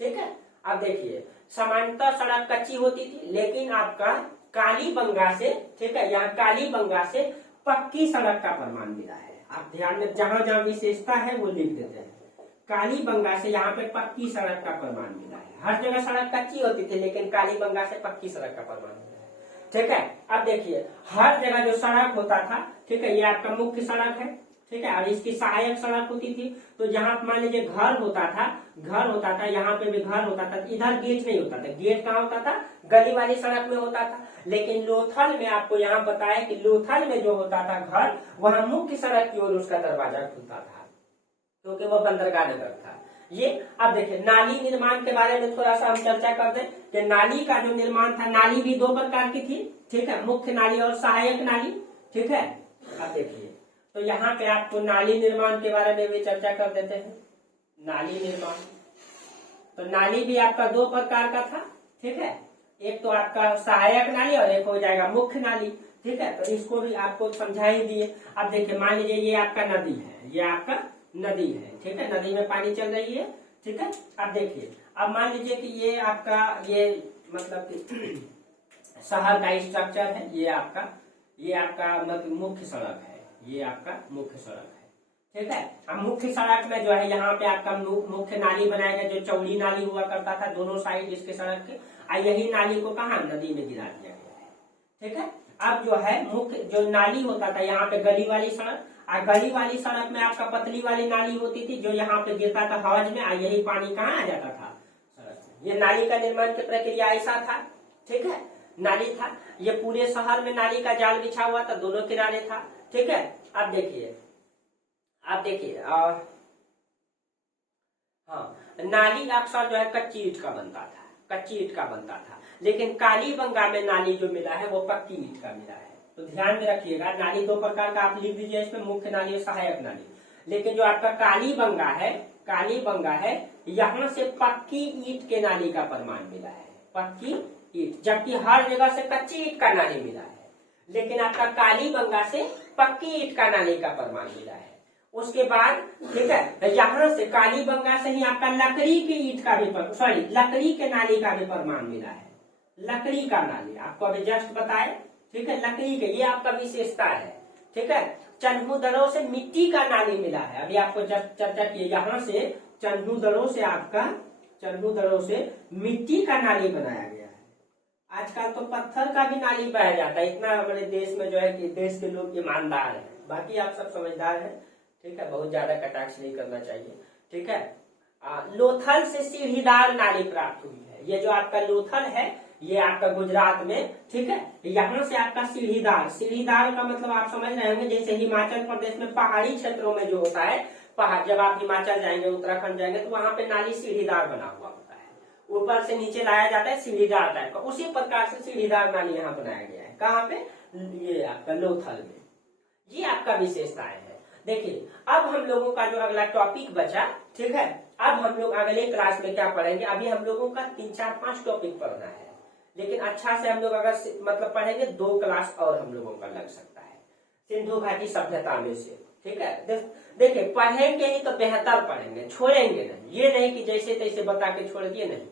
ठीक है। अब देखिए, सामान्यतः सड़क कच्ची होती थी, लेकिन आपका कालीबंगा से, ठीक है, यहाँ कालीबंगा से पक्की सड़क का प्रमाण मिला है। आप ध्यान में जहां जहां विशेषता है वो लिख देते हैं। कालीबंगा से यहाँ पे पक्की सड़क का प्रमाण मिला है। हर जगह सड़क कच्ची होती थी, लेकिन कालीबंगा से पक्की सड़क का प्रमाण मिला है, ठीक है। अब देखिए, हर जगह जो सड़क होता था, ठीक है, ये आपका मुख्य सड़क है, ठीक है, और इसकी सहायक सड़क होती थी। तो जहां मान लीजिए घर होता था, यहाँ पे भी घर होता था, इधर गेट नहीं होता था। गेट कहाँ होता था? गली वाली सड़क में होता था। लेकिन लोथल में आपको यहाँ बताया कि लोथल में जो होता था घर, वहां मुख्य सड़क की ओर उसका दरवाजा खुलता था, क्योंकि वो बंदरगाह नगर था। ये अब देखिए, नाली निर्माण के बारे में थोड़ा सा हम चर्चा कर दें कि नाली का जो निर्माण था, नाली भी दो प्रकार की थी, ठीक है, मुख्य नाली और सहायक नाली, ठीक है। अब देखिए, तो यहाँ पे आपको नाली निर्माण के बारे में भी चर्चा कर देते हैं। नाली निर्माण, तो नाली भी आपका दो प्रकार का था, ठीक है, एक तो आपका सहायक नाली और एक हो जाएगा मुख्य नाली, ठीक है। तो इसको भी आपको समझा ही दिए। अब देखिए, मान लीजिए ये आपका नदी है, ये आपका नदी है, ठीक है, नदी में पानी चल रही है, ठीक है। अब देखिए, अब मान लीजिए कि ये आपका ये मतलब शहर का स्ट्रक्चर है, ये आपका मतलब मुख्य सड़क है, ये आपका मुख्य सड़क है, ठीक है। अब मुख्य सड़क में जो है यहाँ पे आपका मुख्य नाली बनाया गया, जो चौड़ी नाली हुआ करता था दोनों साइड इसके सड़क के, और यही नाली को कहा नदी में गिरा दिया गया है, ठीक है। अब जो है मुख्य जो नाली होता था यहाँ पे गली वाली सड़क, और गली वाली सड़क में आपका पतली वाली नाली होती थी, जो यहाँ पे गिरता था हौज में, और यही पानी कहाँ आ जाता था? सड़क में। ये नाली का निर्माण की प्रक्रिया ऐसा था, ठीक है, नाली था। ये पूरे शहर में नाली का जाल बिछा हुआ था, दोनों किनारे था, ठीक है। अब देखिए, हाँ, नाली अक्सर जो है कच्ची ईंट का बनता था, लेकिन कालीबंगा में नाली जो मिला है वो पक्की ईंट का मिला है। तो ध्यान में रखिएगा, नाली दो प्रकार का आप लिख दीजिए इसमें, मुख्य नाली और सहायक नाली। लेकिन जो आपका कालीबंगा है, यहाँ से पक्की ईंट के नाली का प्रमाण मिला है, पक्की ईंट, जबकि हर जगह से कच्ची ईंट का नाली मिला है। लेकिन आपका कालीबंगा से पक्की ईंट का नाली का प्रमाण मिला है। उसके बाद, ठीक है, यहाँ से कालीबंगा से ही आपका लकड़ी के ईंट का भी लकड़ी के नाली का भी प्रमाण मिला है। लकड़ी का नाली आपको अभी जस्ट बताए, ठीक है, लकड़ी के, ये आपका विशेषता है, ठीक है। चन्हूदड़ों से मिट्टी का नाली मिला है, अभी आपको जस्ट चर्चा की, यहाँ से चन्हूदड़ों से मिट्टी का नाली बनाया गया है। आजकल तो पत्थर का भी नाली बह जाता है, इतना हमारे देश में जो है कि देश के लोग ईमानदार हैं, बाकी आप सब समझदार हैं, ठीक है, बहुत ज्यादा कटाक्ष नहीं करना चाहिए, ठीक है। लोथल से सीढ़ीदार नाली प्राप्त हुई है। ये जो आपका लोथल है, ये आपका गुजरात में, ठीक है, यहाँ से आपका सीढ़ीदार का मतलब आप समझ रहे होंगे, जैसे हिमाचल प्रदेश में पहाड़ी क्षेत्रों में जो होता है, पहाड़, जब आप हिमाचल जाएंगे, उत्तराखंड जाएंगे, तो वहां पे नाली सीढ़ीदार बना हुआ होता है, ऊपर से नीचे लाया जाता है, सीढ़ीदार टाइप का। उसी प्रकार से सीढ़ीदार नाली यहाँ बनाया गया है। कहाँ पे? ये आपका लोथल में। ये आपका विशेषताएं है। देखिए, अब हम लोगों का जो अगला टॉपिक बचा, ठीक है, अब हम लोग अगले क्लास में क्या पढ़ेंगे, अभी हम लोगों का 3, 4, 5 टॉपिक पढ़ना है, लेकिन अच्छा से हम लोग अगर मतलब पढ़ेंगे 2 क्लास और हम लोगों का लग सकता है सिंधु घाटी सभ्यता में से, ठीक है। देखिए पढ़ेंगे ही तो बेहतर पढ़ेंगे, छोड़ेंगे नहीं। ये नहीं कि जैसे तैसे बता के छोड़ दिए, नहीं।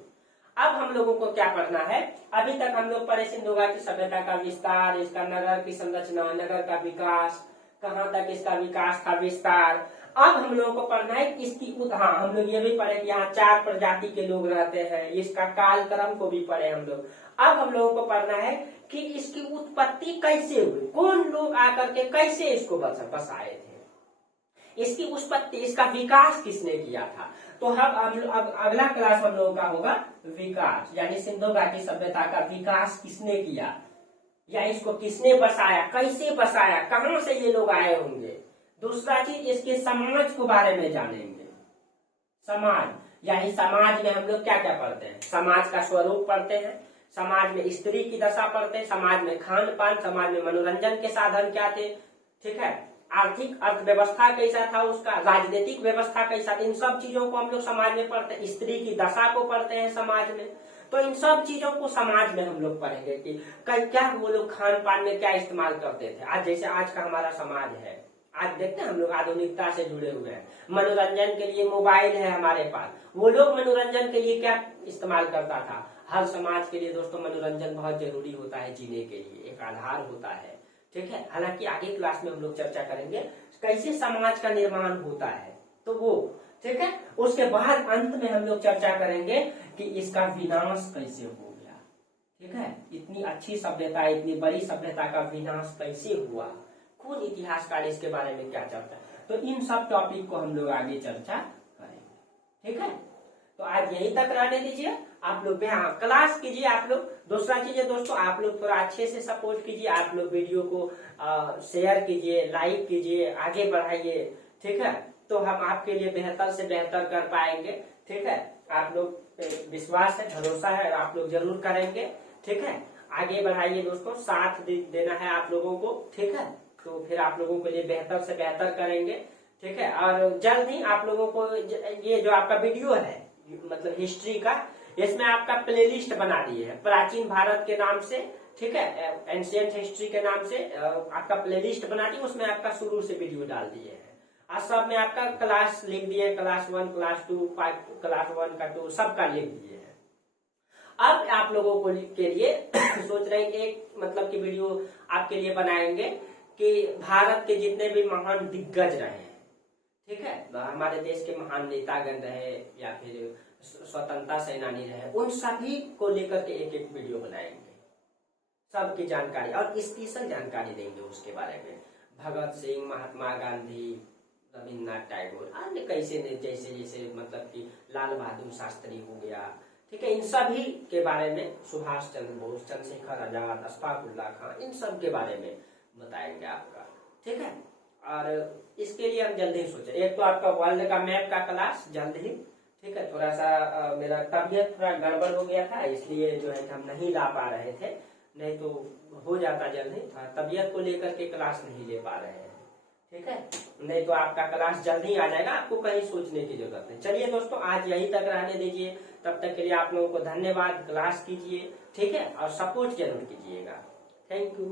अब हम लोगों को क्या पढ़ना है, अभी तक हम लोग पढ़े सिंधु घाटी सभ्यता का विस्तार, इसका नगर की संरचना, नगर का विकास, कहाँ तक इसका विकास था, विस्तार। अब हम लोगों को पढ़ना है इसकी हाँ, हम लोग ये भी पढ़े कि यहाँ 4 प्रजाति के लोग रहते हैं, इसका कालक्रम को भी पढ़े हम लोग। अब हम लोगों को पढ़ना है कि इसकी उत्पत्ति कैसे हुई, कौन लोग आकर के कैसे इसको बसाए थे, इसकी उत्पत्ति, इसका विकास किसने किया था। तो हम अब अगला क्लास हम लोगों का होगा विकास, यानी सिंधु घाटी सभ्यता का विकास किसने किया, या इसको किसने बसाया, कैसे बसाया, कहां से ये लोग आए होंगे। दूसरा चीज, इसके समाज के बारे में जानेंगे। समाज, यानी समाज में हम लोग क्या क्या पढ़ते हैं, समाज का स्वरूप पढ़ते हैं, समाज में स्त्री की दशा पढ़ते हैं, समाज में खान पान, समाज में मनोरंजन के साधन क्या थे, ठीक है, आर्थिक अर्थव्यवस्था कैसा था उसका, राजनीतिक व्यवस्था कैसा था, इन सब चीजों को हम लोग समाज में पढ़ते हैं। स्त्री की दशा को पढ़ते हैं समाज में। तो इन सब चीजों को समाज में हम लोग पढ़ेंगे कि क्या वो लोग खान पान में क्या इस्तेमाल करते थे। आज जैसे आज का हमारा समाज है, आज देखते हैं हम लोग आधुनिकता से जुड़े हुए हैं, मनोरंजन के लिए मोबाइल है हमारे पास, वो लोग मनोरंजन के लिए क्या इस्तेमाल करता था। हर समाज के लिए दोस्तों मनोरंजन बहुत जरूरी होता है, जीने के लिए एक आधार होता है, ठीक है। हालांकि आगे क्लास में हम लोग चर्चा करेंगे कैसे समाज का निर्माण होता है, तो वो ठीक है। उसके बाद अंत में हम लोग चर्चा करेंगे कि इसका विनाश कैसे हो गया, ठीक है। इतनी अच्छी सभ्यता, इतनी बड़ी सभ्यता का विनाश कैसे हुआ, कौन इतिहासकार इसके बारे में क्या चलता है। तो इन सब टॉपिक को हम लोग आगे चर्चा करेंगे, ठीक है। तो आज यहीं तक रहने दीजिए, आप लोग यहाँ क्लास कीजिए। आप लोग दूसरा चीज है दोस्तों, आप लोग थोड़ा अच्छे से सपोर्ट कीजिए, आप लोग वीडियो को शेयर कीजिए, लाइक कीजिए, आगे बढ़ाइए, ठीक है। तो हम आपके लिए बेहतर से बेहतर कर पाएंगे, ठीक है। आप लोग पे विश्वास है, भरोसा है, आप लोग जरूर करेंगे, ठीक है। आगे बढ़ाइए दोस्तों, साथ देना है आप लोगों को, ठीक है। तो फिर आप लोगों के लिए बेहतर से बेहतर करेंगे, ठीक है। और जल्द ही आप लोगों को ये जो आपका वीडियो है मतलब हिस्ट्री का, इसमें आपका प्लेलिस्ट बना दिए है प्राचीन भारत के नाम से, ठीक है, एंशिएंट हिस्ट्री के नाम से आपका प्लेलिस्ट बना दी, उसमें आपका शुरू से वीडियो डाल दिए हैं। और सब में आपका क्लास लिख दिए, क्लास 1, क्लास 2, क्लास 1 का 2 सबका लिख दिए हैं। अब आप लोगों को के लिए सोच रहे हैं एक मतलब की वीडियो आपके लिए बनाएंगे कि भारत के जितने भी महान दिग्गज रहे, ठीक है, हमारे देश के महान नेतागण रहे या फिर स्वतंत्रता सेनानी रहे, उन सभी को लेकर के एक एक वीडियो बनाएंगे, सबकी जानकारी और स्पेशल जानकारी देंगे उसके बारे में। भगत सिंह, महात्मा गांधी, रविन्द्रनाथ टैगोर, अन्य कैसे जैसे जैसे मतलब कि लाल बहादुर शास्त्री हो गया, ठीक है, इन सभी के बारे में, सुभाष चंद्र बोस, चंद्रशेखर आजाद, अशफाक उल्लाह खां, इन सब के बारे में बताएंगे आपका, ठीक है। और इसके लिए हम जल्दी ही सोचे, एक तो आपका वर्ल्ड का मैप का क्लास जल्द ही, ठीक है। थोड़ा सा मेरा तबियत थोड़ा गड़बड़ हो गया था, इसलिए जो है हम नहीं ला पा रहे थे, नहीं तो हो जाता जल्दी। तबियत को लेकर के क्लास नहीं ले पा रहे हैं, ठीक है, नहीं तो आपका क्लास जल्दी आ जाएगा, आपको कहीं सोचने की जरूरत नहीं। चलिए दोस्तों, आज यहीं तक रहने दीजिए, तब तक के लिए आप लोगों को धन्यवाद। क्लास कीजिए, ठीक है, और सपोर्ट जरूर कीजिएगा। Thank you.